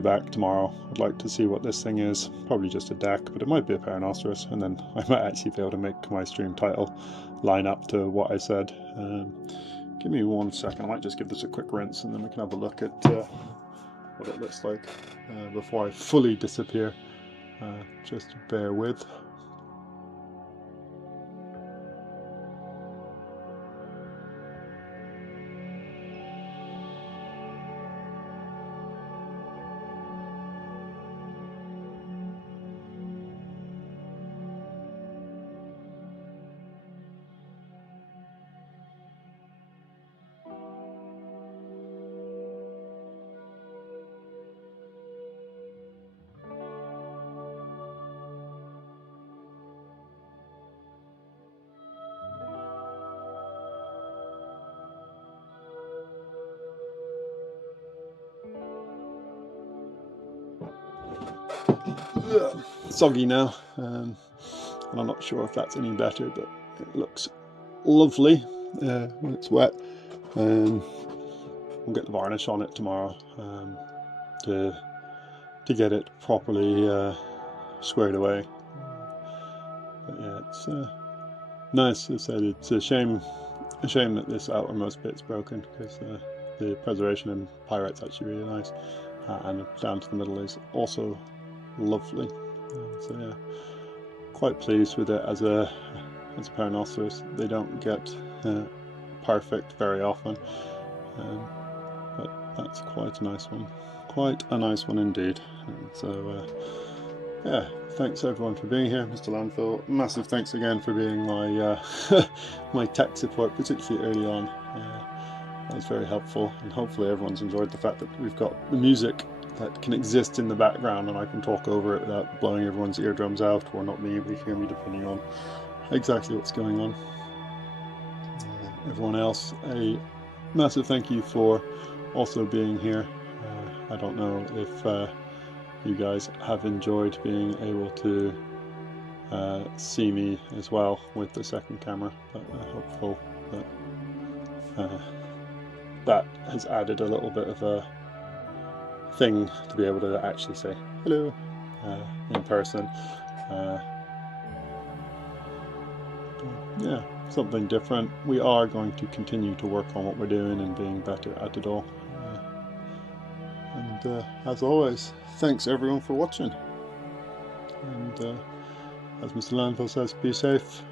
back tomorrow. I'd like to see what this thing is. Probably just a deck, but it might be a Peronoceras, and then I might actually be able to make my stream title line up to what I said. Give me 1 second. I might just give this a quick rinse, and then we can have a look at what it looks like before I fully disappear. Just bear with. Soggy now, and I'm not sure if that's any better, but it looks lovely when it's wet. We'll get the varnish on it tomorrow to get it properly squared away. But yeah, it's nice. As I said, it's a shame that this outermost bit's broken, because the preservation in pyrite's actually really nice, and down to the middle is also lovely. So yeah, quite pleased with it as a Peronoceras. They don't get perfect very often, but that's quite a nice one. Quite a nice one indeed. And so yeah, thanks everyone for being here. Mr. Landfill, massive thanks again for being my my tech support, particularly early on. That was very helpful, and hopefully everyone's enjoyed the fact that we've got the music that can exist in the background and I can talk over it without blowing everyone's eardrums out or not being able to hear me, depending on exactly what's going on. Everyone else, a massive thank you for also being here. I don't know if you guys have enjoyed being able to see me as well with the second camera, but I'm hopeful that that has added a little bit of a thing to be able to actually say hello in person. Yeah, something different. We are going to continue to work on what we're doing and being better at it all. And as always, thanks everyone for watching. And as Mr. Landfill says, be safe,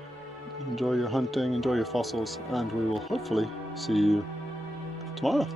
enjoy your hunting, enjoy your fossils, and we will hopefully see you tomorrow.